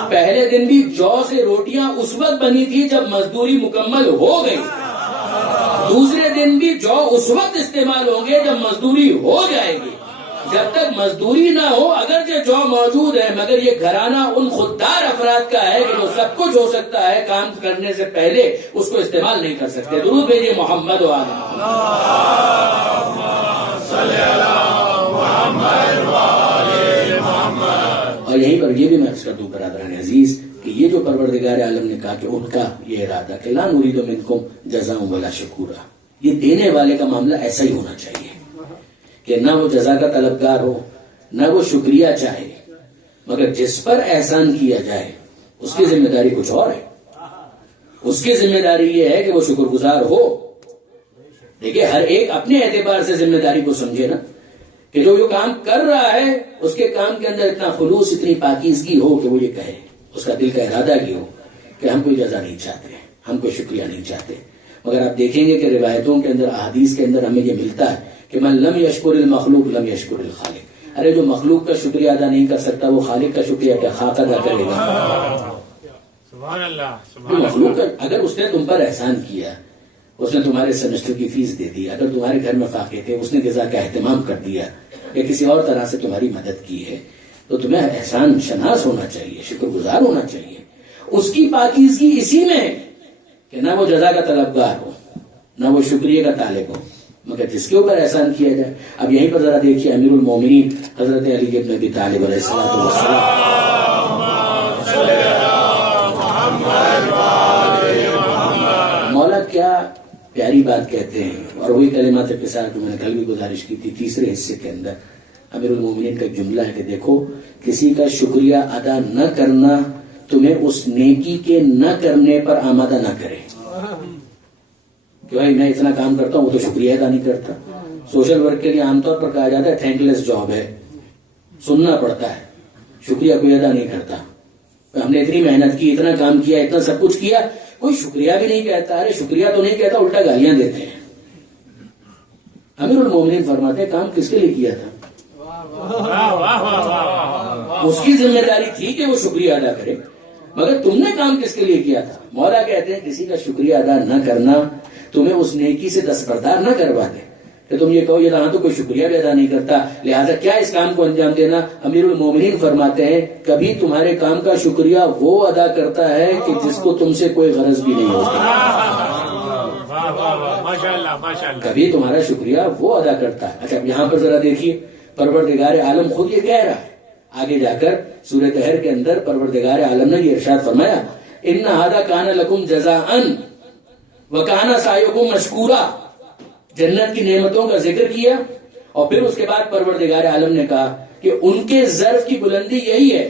پہلے دن بھی جو سے روٹیاں اس وقت بنی تھی جب مزدوری مکمل ہو گئی، دوسرے دن بھی جو اس وقت استعمال ہوں گے جب مزدوری ہو جائے گی. جب تک مزدوری نہ ہو اگرچہ جو موجود ہے مگر یہ گھرانہ ان خوددار افراد کا ہے کہ وہ سب کچھ ہو سکتا ہے، کام کرنے سے پہلے اس کو استعمال نہیں کر سکتے. درود بھیجیے محمد و آل محمد. اور یہیں پر یہ بھی میں عرض کر دوں برادران عزیز کہ یہ جو پروردگار عالم نے کہا کہ ان کا یہ ارادہ کہ لا نرید منکم جزاء ولا شکورا، یہ دینے والے کا معاملہ ایسا ہی ہونا چاہیے کہ نہ وہ جزا کا طلبگار ہو نہ وہ شکریہ چاہے، مگر جس پر احسان کیا جائے اس کی ذمہ داری کچھ اور ہے. اس کی ذمہ داری یہ ہے کہ وہ شکر گزار ہو. دیکھیے ہر ایک اپنے اعتبار سے ذمہ داری کو سمجھے نا کہ جو یہ کام کر رہا ہے اس کے کام کے اندر اتنا خلوص، اتنی پاکیزگی ہو کہ وہ یہ کہے، اس کا دل کا ارادہ کی ہو کہ ہم کوئی جزا نہیں چاہتے، ہم کوئی شکریہ نہیں چاہتے. مگر آپ دیکھیں گے کہ روایتوں کے اندر، احادیث کے اندر ہمیں یہ ملتا ہے کہ من لم یشکر المخلوق لم یشکر الخالق. ارے جو مخلوق کا شکریہ ادا نہیں کر سکتا وہ خالق کا شکریہ کیا خاک ادا کرے گا؟ سبحان اللہ. مخلوق کا اگر اس نے تم پر احسان کیا، اس نے تمہارے سیمسٹر کی فیس دے دی، اگر تمہارے گھر میں فاقے تھے اس نے غذا کا اہتمام کر دیا یا کسی اور طرح سے تمہاری مدد کی ہے، تو تمہیں احسان شناس ہونا چاہیے، شکر گزار ہونا چاہیے. اس کی پاکیزگی اسی میں ہے کہ نہ وہ جزا کا طلبگار ہو نہ وہ شکریہ کا طالب ہو، مگر جس کے اوپر احسان کیا جائے. اب یہیں پر ذرا دیکھیے امیر المومنین حضرت علی بن ابی طالب علیہ الصلوۃ والسلام، مولا کیا پیاری بات کہتے ہیں. اور وہی کلمات قصار جو میں نے کل بھی گزارش کی تھی تیسرے حصے کے اندر، امیر المومنین کا ایک جملہ ہے کہ دیکھو کسی کا شکریہ ادا نہ کرنا تمہیں اس نیکی کے نہ کرنے پر آمادہ نہ کرے. کہ بھائی میں اتنا کام کرتا ہوں وہ تو شکریہ ادا نہیں کرتا. سوشل ورک کے لیے عام طور پر کہا جاتا ہے تھینک لیس جاب ہے، سننا پڑتا ہے، شکریہ کوئی ادا نہیں کرتا. ہم نے اتنی محنت کی، اتنا کام کیا، اتنا سب کچھ کیا، کوئی شکریہ بھی نہیں کہتا. ارے شکریہ تو نہیں کہتا، الٹا گالیاں دیتے ہیں. امیر المومنین فرماتے ہیں کام کس کے لیے کیا تھا؟ اس کی ذمہ داری تھی کہ وہ شکریہ ادا کرے، مگر تم نے کام کس کے لیے کیا تھا؟ مولا کہتے ہیں کسی کا شکریہ ادا نہ کرنا تمہیں اس نیکی سے دستبردار نہ کروا دے کہ تم یہ کہو یہ رہا تو کوئی شکریہ بھی ادا نہیں کرتا، لہذا کیا اس کام کو انجام دینا. امیر المومنین فرماتے ہیں کبھی تمہارے کام کا شکریہ وہ ادا کرتا ہے کہ جس کو تم سے کوئی غرض بھی نہیں ہوتی. کبھی تمہارا شکریہ وہ ادا کرتا ہے. اچھا یہاں پر ذرا دیکھیے پروردگار عالم خود یہ کہہ رہا ہے. آگے جا کر سورہ طہر کے اندر پروردگار عالم نے یہ ارشاد فرمایا ان ھذا کان لکم جزاء وکان سعیکم مشکورا. جنت کی نعمتوں کا ذکر کیا اور پھر اس کے بعد پروردگار عالم نے کہا کہ ان کے ظرف کی بلندی یہی ہے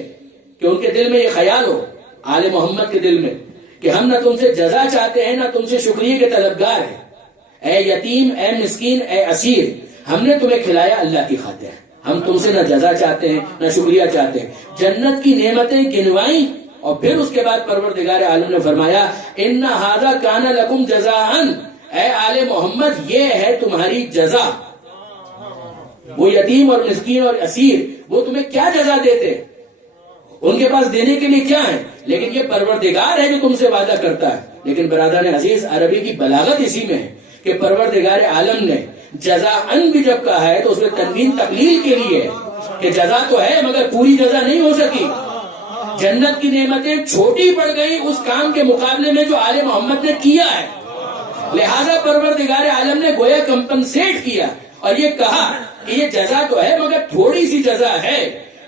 کہ ان کے دل میں یہ خیال ہو، آل محمد کے دل میں، کہ ہم نہ تم سے جزا چاہتے ہیں نہ تم سے شکریہ کے طلبگار ہیں. اے یتیم، اے مسکین، اے اسیر، ہم نے تمہیں کھلایا اللہ کی خاطر، ہم تم سے نہ جزا چاہتے ہیں نہ شکریہ چاہتے ہیں. جنت کی نعمتیں گنوائیں اور پھر اس کے بعد پروردگار عالم نے فرمایا ان ھذا کان لکم جزاء، اے آل محمد یہ ہے تمہاری جزا. وہ یتیم اور مسکین اور اسیر وہ تمہیں کیا جزا دیتے؟ ان کے پاس دینے کے لیے کیا ہے، لیکن یہ پروردگار ہے جو تم سے وعدہ کرتا ہے۔ لیکن برادران عزیز، عربی کی بلاغت اسی میں ہے کہ پروردگار عالم نے جزاءً بھی جب کہا ہے تو اس میں تنوین تقلیل کے لیے ہے کہ جزا تو ہے مگر پوری جزا نہیں ہو سکی۔ جنت کی نعمتیں چھوٹی پڑ گئی اس کام کے مقابلے میں جو آل محمد نے کیا ہے، لہذا پروردگار عالم نے گویا کمپنسیٹ کیا اور یہ کہا کہ یہ جزا تو ہے مگر تھوڑی سی جزا ہے،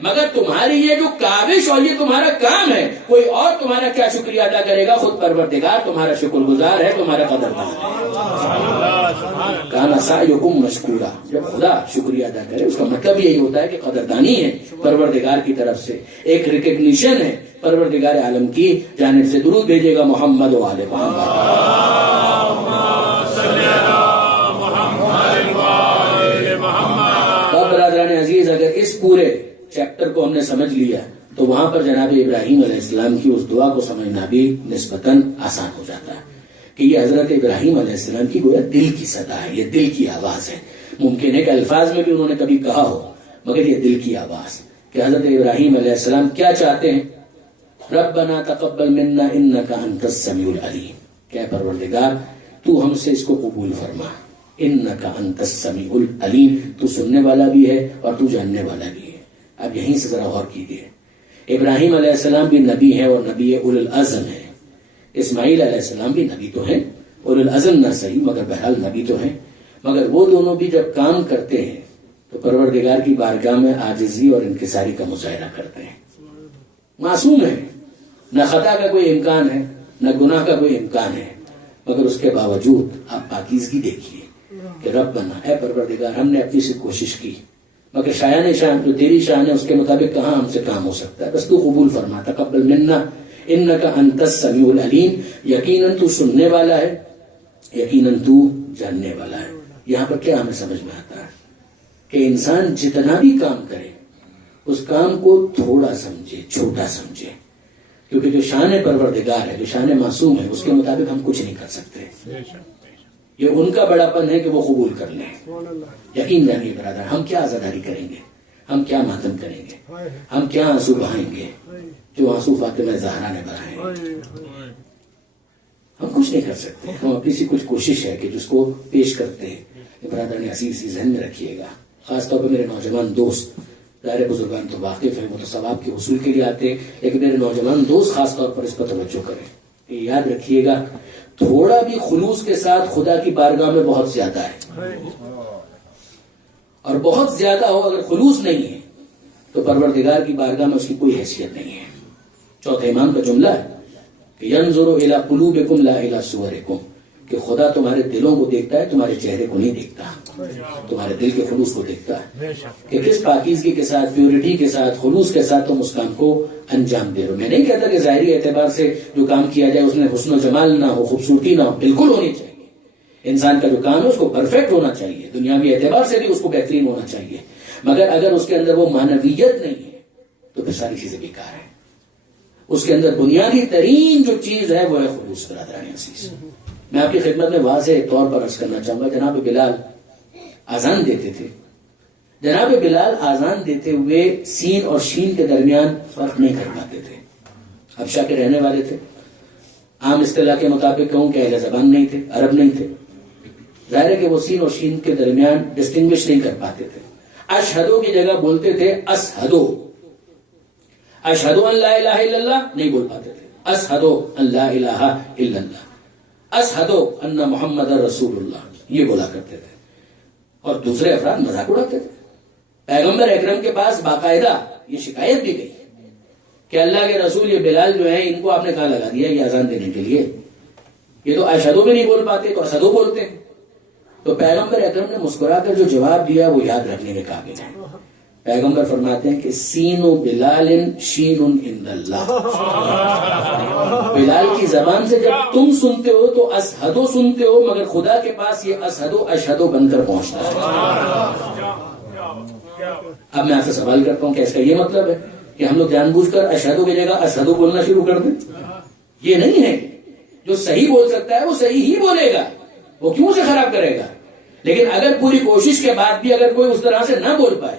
مگر تمہاری یہ جو کاوش اور یہ تمہارا کام ہے، کوئی اور تمہارا کیا شکریہ ادا کرے گا، خود پروردگار تمہارا شکر گزار ہے، تمہارا قدردان ہے۔ کانا سعیکم مشکورا، جب خدا شکریہ ادا کرے اس کا مطلب یہی ہوتا ہے کہ قدردانی ہے پروردگار کی طرف سے، ایک ریکگنیشن ہے پروردگار عالم کی جانب سے۔ درود بھیجے گا محمد و آل محمد۔ برادران عزیز، اگر اس پورے چیپٹر کو ہم نے سمجھ لیا تو وہاں پر جناب ابراہیم علیہ السلام کی اس دعا کو سمجھنا بھی نسبتاً آسان ہو جاتا ہے کہ یہ حضرت ابراہیم علیہ السلام کی گویا دل کی صدا ہے، یہ دل کی آواز ہے۔ ممکن ہے کہ الفاظ میں بھی انہوں نے کبھی کہا ہو، مگر یہ دل کی آواز کہ حضرت ابراہیم علیہ السلام کیا چاہتے ہیں، ربنا تقبل منا انک انت السمیع العلیم، کہ پروردگار تو ہم سے اس کو قبول فرما، انک انت السمیع العلیم، تو سننے والا بھی ہے اور تو جاننے والا بھی ہے۔ اب یہیں سے ذرا غور کیجیے، ابراہیم علیہ السلام بھی نبی ہے اور نبی اولو العزم ہے، اسماعیل علیہ السلام بھی نبی تو ہیں، اولو العزم نہ صحیح مگر بہرحال نبی تو ہیں، مگر وہ دونوں بھی جب کام کرتے ہیں تو پروردگار کی بارگاہ میں عاجزی اور انکساری کا مظاہرہ کرتے ہیں۔ معصوم ہے، نہ خطا کا کوئی امکان ہے نہ گناہ کا کوئی امکان ہے، مگر اس کے باوجود آپ پاکیزگی دیکھیے کہ ربنا، اے پروردگار ہم نے اپنی سے کوشش کی مگر شان جو تیری شان ہے اس کے مطابق کہاں ہم سے کام ہو سکتا ہے، بس تو قبول فرما، تقبل منا انک انت السمیع العلیم، یقیناً تو سننے والا ہے، یقیناً تو جاننے والا ہے۔ یہاں پر کیا ہمیں سمجھ میں آتا ہے کہ انسان جتنا بھی کام کرے اس کام کو تھوڑا سمجھے، چھوٹا سمجھے، کیونکہ جو شان پروردگار ہے، جو شان معصوم ہے، اس کے مطابق ہم کچھ نہیں کر سکتے۔ یہ ان کا بڑا پن ہے کہ وہ قبول کر لیں۔ یقین جانیے برادر، ہم کیا عزاداری کریں گے، ہم کیا ماتم کریں گے، ہم کیا آنسو بہائیں گے جو آنسو فاطمہ زہرا نے بہائے، ہم کچھ نہیں کر سکتے۔ ہم اپنی سی کچھ کوشش ہے کہ جس کو پیش کرتے ہیں، برادر نے عزیز ذہن میں رکھیے گا، خاص طور پر میرے نوجوان دوست، ظاہر بزرگان تو واقف ہیں، وہ تو ثواب کے حصول کے لیے آتے ہیں، لیکن میرے نوجوان دوست خاص طور پر اس پر توجہ کریں، یہ یاد رکھیے گا تھوڑا بھی خلوص کے ساتھ خدا کی بارگاہ میں بہت زیادہ ہے، اور بہت زیادہ ہو اگر خلوص نہیں ہے تو پروردگار کی بارگاہ میں اس کی کوئی حیثیت نہیں ہے۔ چوتھے امام کا جملہ ہے کہ ینظر الی قلوبکم لا الی صورکم، کہ خدا تمہارے دلوں کو دیکھتا ہے، تمہارے چہرے کو نہیں دیکھتا، تمہارے دل کے خلوص کو دیکھتا ہے کہ کس پاکیزگی کے ساتھ، پیورٹی کے ساتھ، خلوص کے ساتھ تم اس کام کو انجام دے رہے ہو۔ میں نہیں کہتا کہ ظاہری اعتبار سے جو کام کیا جائے اس میں حسن و جمال نہ ہو، خوبصورتی نہ ہو، بالکل ہونی چاہیے۔ انسان کا جو کام ہے اس کو پرفیکٹ ہونا چاہیے، دنیاوی اعتبار سے بھی اس کو بہترین ہونا چاہیے، مگر اگر اس کے اندر وہ معنویت نہیں ہے تو پھر ساری چیزیں بیکار ہیں۔ اس کے اندر بنیادی ترین جو چیز ہے وہ ہے خلوص۔ برادران عزیز، میں آپ کی خدمت میں واضح طور پر عرض کرنا چاہوں گا، جناب بلال آزان دیتے تھے، جناب بلال آزان دیتے ہوئے سین اور شین کے درمیان فرق نہیں کر پاتے تھے۔ حبشہ کے رہنے والے تھے، عام اصطلاح کے مطابق کہوں کہ اہل زبان نہیں تھے، عرب نہیں تھے، ظاہر ہے کہ وہ سین اور شین کے درمیان ڈسٹنگوش نہیں کر پاتے تھے۔ اشہدو کی جگہ بولتے تھے اسہدو، اشہدو ان لا الہ الا اللہ نہیں بول پاتے تھے، اسہدو ان لا الہ الا اللہ، اسہدو ان محمد رسول اللہ، یہ بولا کرتے تھے۔ اور دوسرے افراد مذاق اڑاتے تھے۔ پیغمبر اکرم کے پاس باقاعدہ یہ شکایت بھی گئی کہ اللہ کے رسول یہ بلال جو ہیں ان کو آپ نے کہاں لگا دیا یہ اذان دینے کے لیے، یہ تو اشہدو بھی نہیں بول پاتے تو اسہدو بولتے ہیں۔ تو پیغمبر اکرم نے مسکرا کر جو جواب دیا وہ یاد رکھنے کے قابل ہے۔ پیغمبر فرماتے ہیں کہ سین بلال شین عند اللہ، بلال کی زبان سے جب تم سنتے ہو تو اسہدو سنتے ہو، مگر خدا کے پاس یہ اسہدو اشہدو بن کر پہنچتا ہے۔ اب میں آپ سے سوال کرتا ہوں کہ اس کا یہ مطلب ہے کہ ہم لوگ جان بوجھ کر اشہدو کی جگہ اسہدو بولنا شروع کر دیں؟ یہ نہیں ہے۔ جو صحیح بول سکتا ہے وہ صحیح ہی بولے گا، وہ کیوں سے خراب کرے گا؟ لیکن اگر پوری کوشش کے بعد بھی اگر کوئی اس طرح سے نہ بول پائے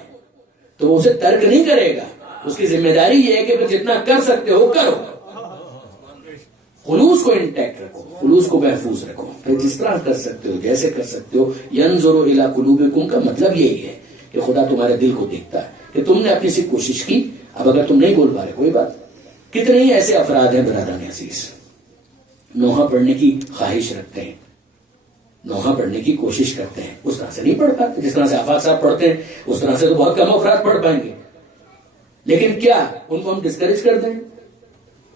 تو وہ اسے ترک نہیں کرے گا، اس کی ذمہ داری یہ ہے کہ پھر جتنا کر سکتے ہو کرو، خلوص کو انٹیکٹ رکھو، خلوص کو محفوظ رکھو، پھر جس طرح کر سکتے ہو، جیسے کر سکتے ہو۔ ینظر الی قلوبکم کا مطلب یہی ہے کہ خدا تمہارے دل کو دیکھتا ہے کہ تم نے اپنی سی کوشش کی، اب اگر تم نہیں بول پا رہے کوئی بات۔ کتنے ہی ایسے افراد ہیں برادران عزیز، نوحہ پڑھنے کی خواہش رکھتے ہیں، نوحہ پڑھنے کی کوشش کرتے ہیں، اس طرح سے نہیں پڑھ پاتے جس طرح سے آفاق صاحب پڑھتے ہیں، اس طرح سے تو بہت کم افراد پڑھ پائیں گے، لیکن کیا ان کو ہم ڈسکریج کر دیں؟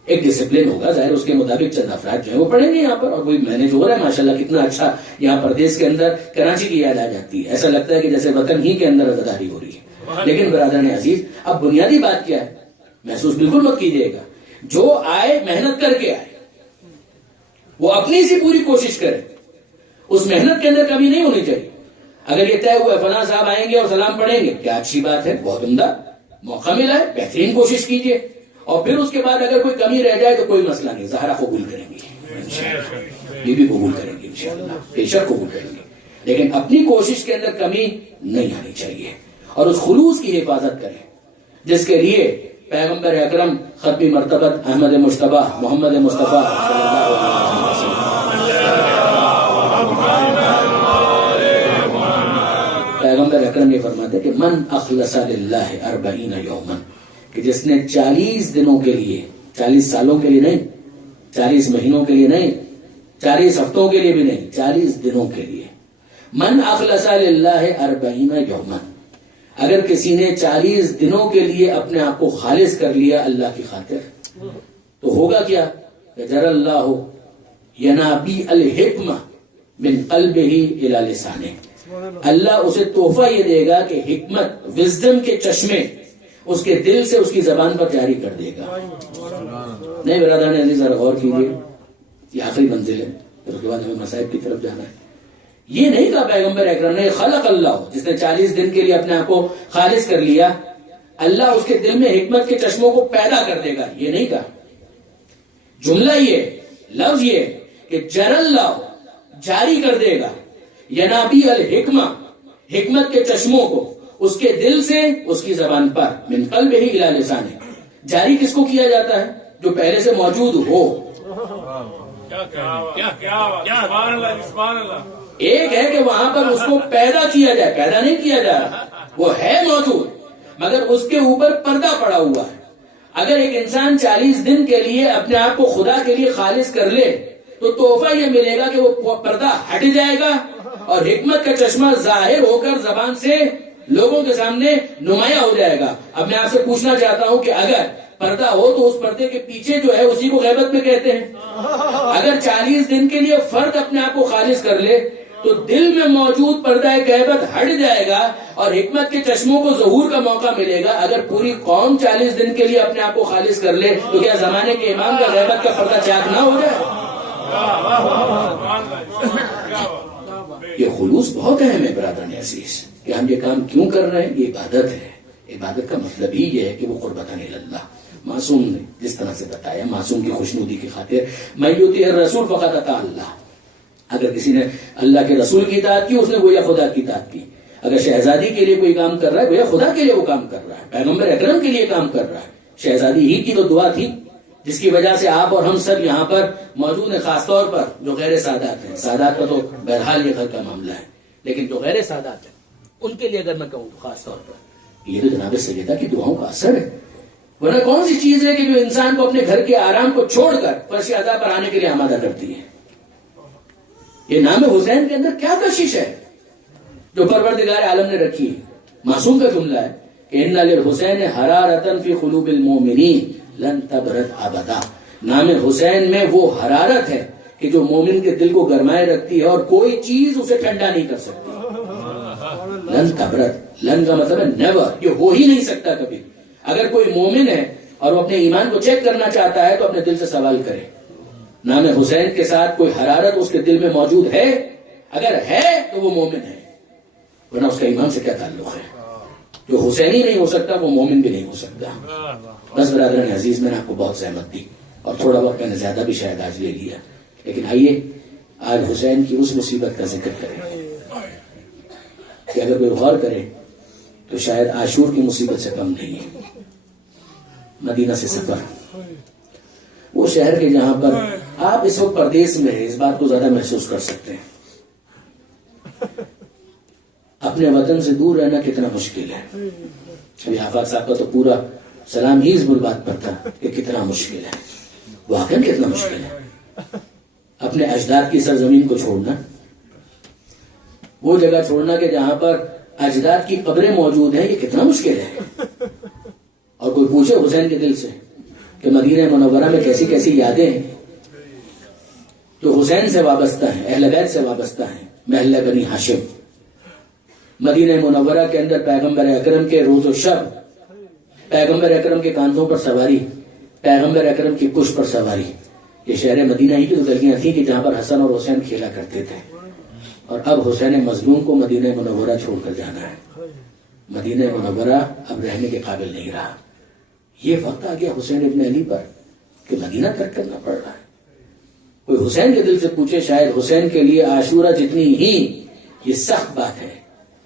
ایک ڈسپلن ہوگا، ظاہر اس کے مطابق چند افراد جو ہیں وہ پڑھیں گے یہاں پر، اور وہی مینج ہو رہا ہے ماشاءاللہ، کتنا اچھا یہاں پردیس کے اندر کراچی کی یاد آ جاتی ہے، ایسا لگتا ہے کہ جیسے وطن ہی کے اندر عزاداری ہو رہی ہے۔ لیکن برادران عزیز، اب بنیادی بات کیا ہے، محسوس بالکل مت کیجیے گا، جو آئے محنت کر کے آئے، وہ اپنی سی پوری کوشش کرے، اس محنت کے اندر کمی نہیں ہونی چاہیے۔ اگر یہ طے ہوا ہے فلاں صاحب آئیں گے اور سلام پڑھیں گے، کیا اچھی بات ہے، بہت عمدہ، موقع ملا ہے، بہترین کوشش کیجیے، اور پھر اس کے بعد اگر کوئی کمی رہ جائے تو کوئی مسئلہ نہیں، زہرا قبول کریں گے، یہ بھی قبول کریں گے انشاءاللہ، بے شک قبول کریں گے، لیکن اپنی کوشش کے اندر کمی نہیں آنی چاہیے، اور اس خلوص کی حفاظت کریں جس کے لیے پیغمبر اکرم ختمی مرتبت احمد مجتبی محمد مصطفیٰ صلی اللہ علیہ وسلم پیغمبر اکرم یہ فرماتے کہ من اخلص للہ 40 یوما، کہ جس نے 40 دنوں کے لیے، 40 سالوں کے لیے نہیں، 40 مہینوں کے لیے نہیں، 40 ہفتوں کے لیے بھی نہیں، 40 دنوں کے لیے، من اخلص للہ 40 یوما، اگر کسی نے 40 دنوں کے لیے اپنے آپ کو خالص کر لیا اللہ کی خاطر، تو ہوگا کیا، جر اللہ ینابی الحکمہ من قلبہ الی لسانہ، اللہ اسے تحفہ یہ دے گا کہ حکمت، وزڈم کے چشمے اس کے دل سے اس کی زبان پر جاری کر دے گا۔ نہیں برادران عزیز، ذرا غور کیجیے، یہ آخری منزل ہے، پھر اس کے بعد ہمیں مصائب کی طرف جانا ہے۔ یہ نہیں کہا پیغمبر اکرم نے خلق اللہ، جس نے 40 دن کے لیے اپنے آپ کو خالص کر لیا، اللہ اس کے دل میں حکمت کے چشموں کو پیدا کر دے گا، یہ نہیں کہا۔ جملہ یہ، لفظ یہ کہ جر اللہ، جاری کر دے گا، ینابی الحکمہ، حکمت کے چشموں کو اس کے دل سے اس کی زبان پر، من قلبہ الی لسانہ، جاری کس کو کیا جاتا ہے؟ جو پہلے سے موجود ہو۔ ایک ہے کہ وہاں پر اس کو پیدا کیا جائے، پیدا نہیں کیا جا رہا، وہ ہے موجود مگر اس کے اوپر پردہ پڑا ہوا ہے۔ اگر ایک انسان 40 دن کے لیے اپنے آپ کو خدا کے لیے خالص کر لے تو تحفہ یہ ملے گا کہ وہ پردہ ہٹ جائے گا اور حکمت کا چشمہ ظاہر ہو کر زبان سے لوگوں کے سامنے نمایاں ہو جائے گا۔ اب میں آپ سے پوچھنا چاہتا ہوں کہ اگر پردہ ہو تو اس پردے کے پیچھے جو ہے اسی کو غیبت میں کہتے ہیں۔ اگر 40 دن کے لیے فرد اپنے آپ کو خالص کر لے تو دل میں موجود پردہ غیبت ہٹ جائے گا اور حکمت کے چشموں کو ظہور کا موقع ملے گا۔ اگر پوری قوم 40 دن کے لیے اپنے آپ کو خالص کر لے تو کیا زمانے کے امام کا غیبت کا پردہ چاک نہ ہو جائے؟ یہ خلوص بہت اہم ہے برادران عزیز، کہ ہم یہ کام کیوں کر رہے ہیں، یہ عبادت ہے۔ عبادت کا مطلب ہی یہ ہے کہ وہ قربتاً اللہ، معصوم نے جس طرح سے بتایا، معصوم کی خوشنودی کی خاطر، من یطیع الرسول فقد اطاع اللہ، اگر کسی نے اللہ کے رسول کی اطاعت کی اس نے گویا خدا کی اطاعت کی۔ اگر شہزادی کے لیے کوئی کام کر رہا ہے گویا خدا کے لیے وہ کام کر رہا ہے، پیغمبر اکرم کے لیے کام کر رہا ہے۔ شہزادی ہی کی تو دعا تھی جس کی وجہ سے آپ اور ہم سب یہاں پر موجود ہیں، خاص طور پر جو غیر سادات ہیں۔ سادات کا تو بہرحال یہ گھر کا معاملہ ہے، لیکن جو غیر سادات ہیں ان کے لیے اگر میں کہوں تو خاص طور پر یہ تو جناب سیدہ کی دعاؤں کا اثر ہے۔ ورنہ کون سی چیز ہے کہ جو انسان کو اپنے گھر کے آرام کو چھوڑ کر فرش عزا پر آنے کے لیے آمادہ کرتی ہے؟ یہ نام حسین کے اندر کیا کشش ہے جو پروردگار عالم نے رکھی ہے؟ معصوم کا جملہ ہے کہ ان للحسین حرارۃ فی قلوب المؤمنین لن تبرد ابدا، نام حسین میں وہ حرارت ہے کہ جو مومن کے دل کو گرمائے رکھتی ہے اور کوئی چیز اسے ٹھنڈا نہیں کر سکتی۔ لن تبرد، لن کا مطلب ہے نیور، یہ ہو ہی نہیں سکتا کبھی۔ اگر کوئی مومن ہے اور وہ اپنے ایمان کو چیک کرنا چاہتا ہے تو اپنے دل سے سوال کرے، نام حسین کے ساتھ کوئی حرارت اس کے دل میں موجود ہے؟ اگر ہے تو وہ مومن ہے، ورنہ اس کا ایمان سے کیا تعلق ہے؟ جو حسینی نہیں ہو سکتا وہ مومن بھی نہیں ہو سکتا۔ بس برادران عزیز، میں نے آپ کو بہت زحمت دی اور تھوڑا وقت میں نے زیادہ بھی شاید آج لے لیا، لیکن آئیے آج حسین کی اس مصیبت کا ذکر کریں کہ اگر کوئی غور کرے تو شاید عاشور کی مصیبت سے کم نہیں ہے۔ مدینہ سے سفر، وہ شہر کے جہاں پر آپ اس وقت پردیس میں ہیں، اس بات کو زیادہ محسوس کر سکتے ہیں. اپنے وطن سے دور رہنا کتنا مشکل ہے. ابھی حافظ صاحب کا تو پورا سلام ہی اس بات پر تھا کہ کتنا مشکل ہے، واقعا کتنا مشکل ہے. اپنے اجداد کی سرزمین کو چھوڑنا، وہ جگہ چھوڑنا کہ جہاں پر اجداد کی قبریں موجود ہیں، یہ کتنا مشکل ہے. اور کوئی پوچھے حسین کے دل سے کہ مدینہ منورہ میں کیسی کیسی یادیں ہیں جو حسین سے وابستہ ہیں، اہل بیت سے وابستہ ہیں. محلہ بنی ہاشم، مدینہ منورہ کے اندر پیغمبر اکرم کے روز و شب، پیغمبر اکرم کے کاندھوں پر سواری، پیغمبر اکرم کی پشت پر سواری. یہ شہر مدینہ ہی کی تو گلیاں تھیں کہ جہاں پر حسن اور حسین کھیلا کرتے تھے. اور اب حسین مظلوم کو مدینہ منورہ چھوڑ کر جانا ہے. مدینہ منورہ اب رہنے کے قابل نہیں رہا. یہ وقت آ گیا حسین ابن علی پر کہ مدینہ ترک کرنا پڑ رہا ہے. کوئی حسین کے دل سے پوچھے، شاید حسین کے لیے عاشورہ جتنی ہی یہ سخت بات ہے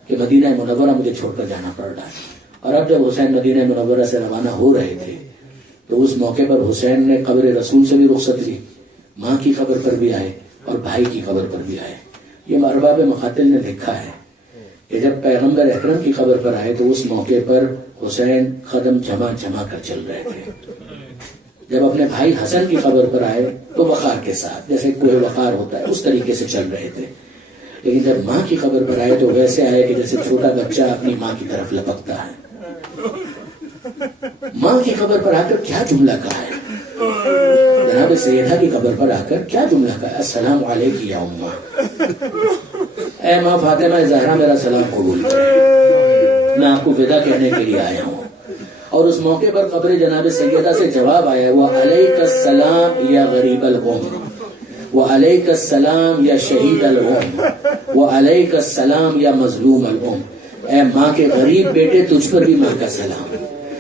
کہ مدینہ منورہ مجھے چھوڑ کر جانا پڑ رہا ہے. اور اب جب حسین مدینہ منورہ سے روانہ ہو رہے تھے تو اس موقع پر حسین نے قبر رسول سے بھی رخصت لی، ماں کی قبر پر بھی آئے اور بھائی کی قبر پر بھی آئے. یہ ارباب مقاتل نے لکھا ہے کہ جب پیغمبر اکرم کی قبر پر آئے تو اس موقع پر حسین قدم جما جما کر چل رہے تھے. جب اپنے بھائی حسن کی قبر پر آئے تو وقار کے ساتھ، جیسے کوہ وقار ہوتا ہے اس طریقے سے چل رہے تھے. لیکن جب ماں کی قبر پر آئے تو ویسے آئے کہ جیسے چھوٹا بچہ اپنی ماں کی طرف لپکتا ہے. ماں کی قبر پر آ کر کیا جملہ کہا ہے، جناب سیدہ کی قبر پر آ کر کیا جملہ کہا ہے، السلام علیکی یا اماں، اے ماں فاطمہ زہرا میرا سلام قبول کرے، میں آپ کو ودا کہنے کے لیے آیا ہوں. اور اس موقع پر قبر جناب سیدہ سے جواب آیا، وعلیک السلام یا غریب القوم، وعلیک السلام یا شہید القوم، وعلیک السلام یا مظلوم القوم. اے ماں کے غریب بیٹے تجھ پر بھی ماں کا سلام،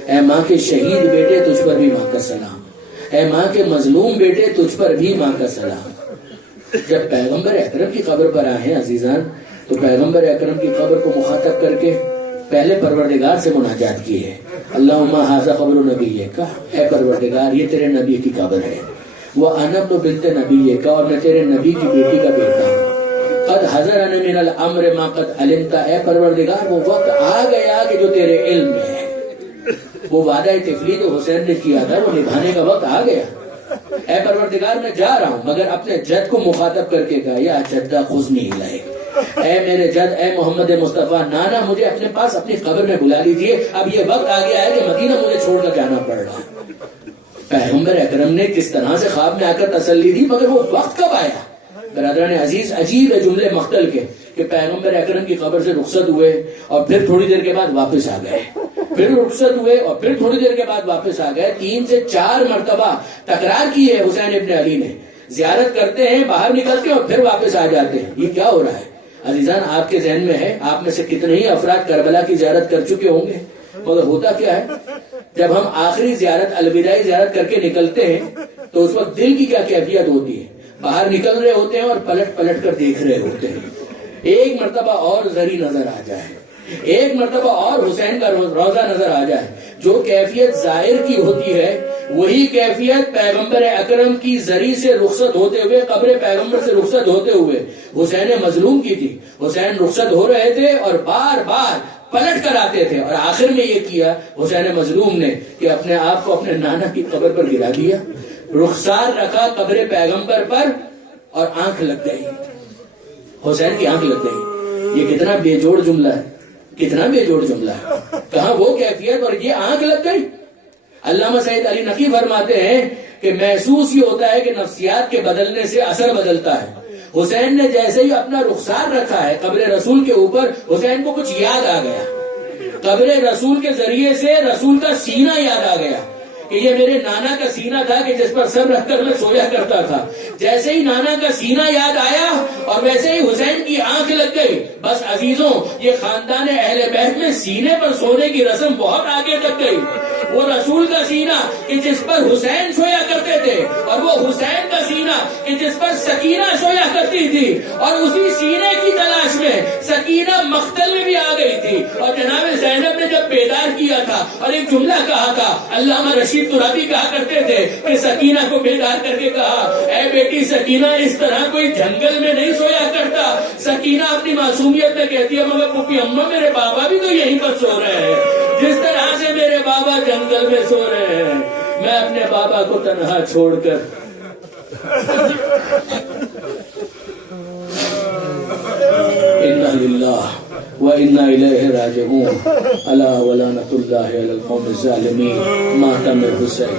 اے ماں کے شہید بیٹے تجھ پر بھی ماں کا سلام، اے ماں کے مظلوم بیٹے تجھ پر بھی ماں کا سلام. جب پیغمبر اکرم کی قبر پر آئے ہیں عزیزان تو پیغمبر اکرم کی قبر کو مخاطب کر کے پہلے پروردگار سے مناجات کی ہے، اللہم ھذا قبر نبیک، اے پروردگار یہ تیرے نبی کی قبر ہے، وَأَنَا ابْنُ بِنْتِ نَبِيِّكَ، اور میں تیرے نبی کی بیٹی کا بیٹا ہوں، قد حضرنا من الامر ما قد علمت، اے پروردگار وہ وقت آ گیا کہ جو تیرے علم میں ہے. وہ وعدہ تفلیت حسین نے کیا تھا وہ نبھانے کا وقت آ گیا. اے پروردگار میں جا رہا ہوں، مگر اپنے جد کو مخاطب کر کے کہا، یا جدہ خذنی الیک، اے میرے جد، اے محمد مصطفیٰ، نانا مجھے اپنے پاس اپنی قبر میں بلا لیجیے، اب یہ وقت آ گیا ہے کہ مدینہ مجھے چھوڑ کر جانا پڑ رہا. پیغمبر اکرم نے کس طرح سے خواب میں آ کر تسلی دی، مگر وہ وقت کب آیا؟ برادران عزیز، عجیب ہے جملے مختل کے کہ پیغمبر اکرم کی قبر سے رخصت ہوئے اور پھر تھوڑی دیر کے بعد واپس آ گئے، پھر رخصت ہوئے اور پھر تھوڑی دیر کے بعد واپس آ گئے. 3 سے 4 مرتبہ تکرار کی ہے حسین ابن علی نے. زیارت کرتے ہیں، باہر نکلتے ہیں اور پھر واپس آ جاتے ہیں. یہ کیا ہو رہا ہے عزیزان؟ آپ کے ذہن میں ہے، آپ میں سے کتنے ہی افراد کربلا کی زیارت کر چکے ہوں گے، مگر ہوتا کیا ہے جب ہم آخری زیارت، الوداعی زیارت کر کے نکلتے ہیں تو اس وقت دل کی کیا کیفیت ہوتی ہے؟ باہر نکل رہے ہوتے ہیں اور پلٹ پلٹ کر دیکھ رہے ہوتے ہیں، ایک مرتبہ اور زری نظر آ جائے، ایک مرتبہ اور حسین کا روزہ نظر آ جائے. جو کیفیت ظاہر کی ہوتی ہے وہی کیفیت پیغمبر اکرم کی زری سے رخصت ہوتے ہوئے، قبر پیغمبر سے رخصت ہوتے ہوئے حسین مظلوم کی تھی. حسین رخصت ہو رہے تھے اور بار بار پلٹ کر آتے تھے، اور آخر میں یہ کیا حسین مظلوم نے کہ اپنے آپ کو اپنے نانا کی قبر پر گرا دیا، رخسار رکھا قبر پیغمبر پر اور آنکھ لگ گئی، حسین کی آنکھ لگ گئی. یہ کتنا بے جوڑ جملہ ہے، کتنا بے جوڑ جملہ ہے. کہاں وہ کیفیت اور یہ آنکھ لگ گئی. علامہ سید علی نقی فرماتے ہیں کہ محسوس یہ ہوتا ہے کہ نفسیات کے بدلنے سے اثر بدلتا ہے. حسین نے جیسے ہی اپنا رخسار رکھا ہے قبر رسول کے اوپر، حسین کو کچھ یاد آ گیا. قبر رسول کے ذریعے سے رسول کا سینہ یاد آ گیا کہ یہ میرے نانا کا سینہ تھا کہ جس پر سر رکھ کر میں سویا کرتا تھا. جیسے ہی نانا کا سینہ یاد آیا اور ویسے ہی حسین کی آنکھ لگ گئی. بس عزیزوں، یہ خاندان اہل بیت میں سینے پر سونے کی رسم بہت آگے تک گئی. وہ رسول کا سینہ کہ جس پر حسین سویا کرتے تھے، اور وہ حسین کا سینہ کہ جس پر سکینہ سویا کرتی تھی، اور اسی سینے کی تلاش میں سکینہ مقتل میں بھی آ گئی تھی. اور جناب زینب نے جب بیدار کیا دیا تھا اور ایک جملہ کہا تھا. علامہ رشید ترابی کہا کرتے تھے کہ سکینہ کو بیدار کر کے کہا, اے بیٹی سکینہ, اس طرح کوئی جنگل میں نہیں سویا کرتا. سکینہ اپنی معصومیت میں کہتی ہے مگر پھوپھی اماں میرے بابا بھی تو یہیں پر سو رہے ہیں, جس طرح سے میرے بابا جنگل میں سو رہے ہیں, میں اپنے بابا کو تنہا چھوڑ کر انا للہ وَإِنَّا إِلَيْهِ رَاجِعُونَ. أَلَا وَلَعنَةُ اللَّهِ عَلَى الْقَوْمِ الظَّالِمِينَ. ماتم حسین.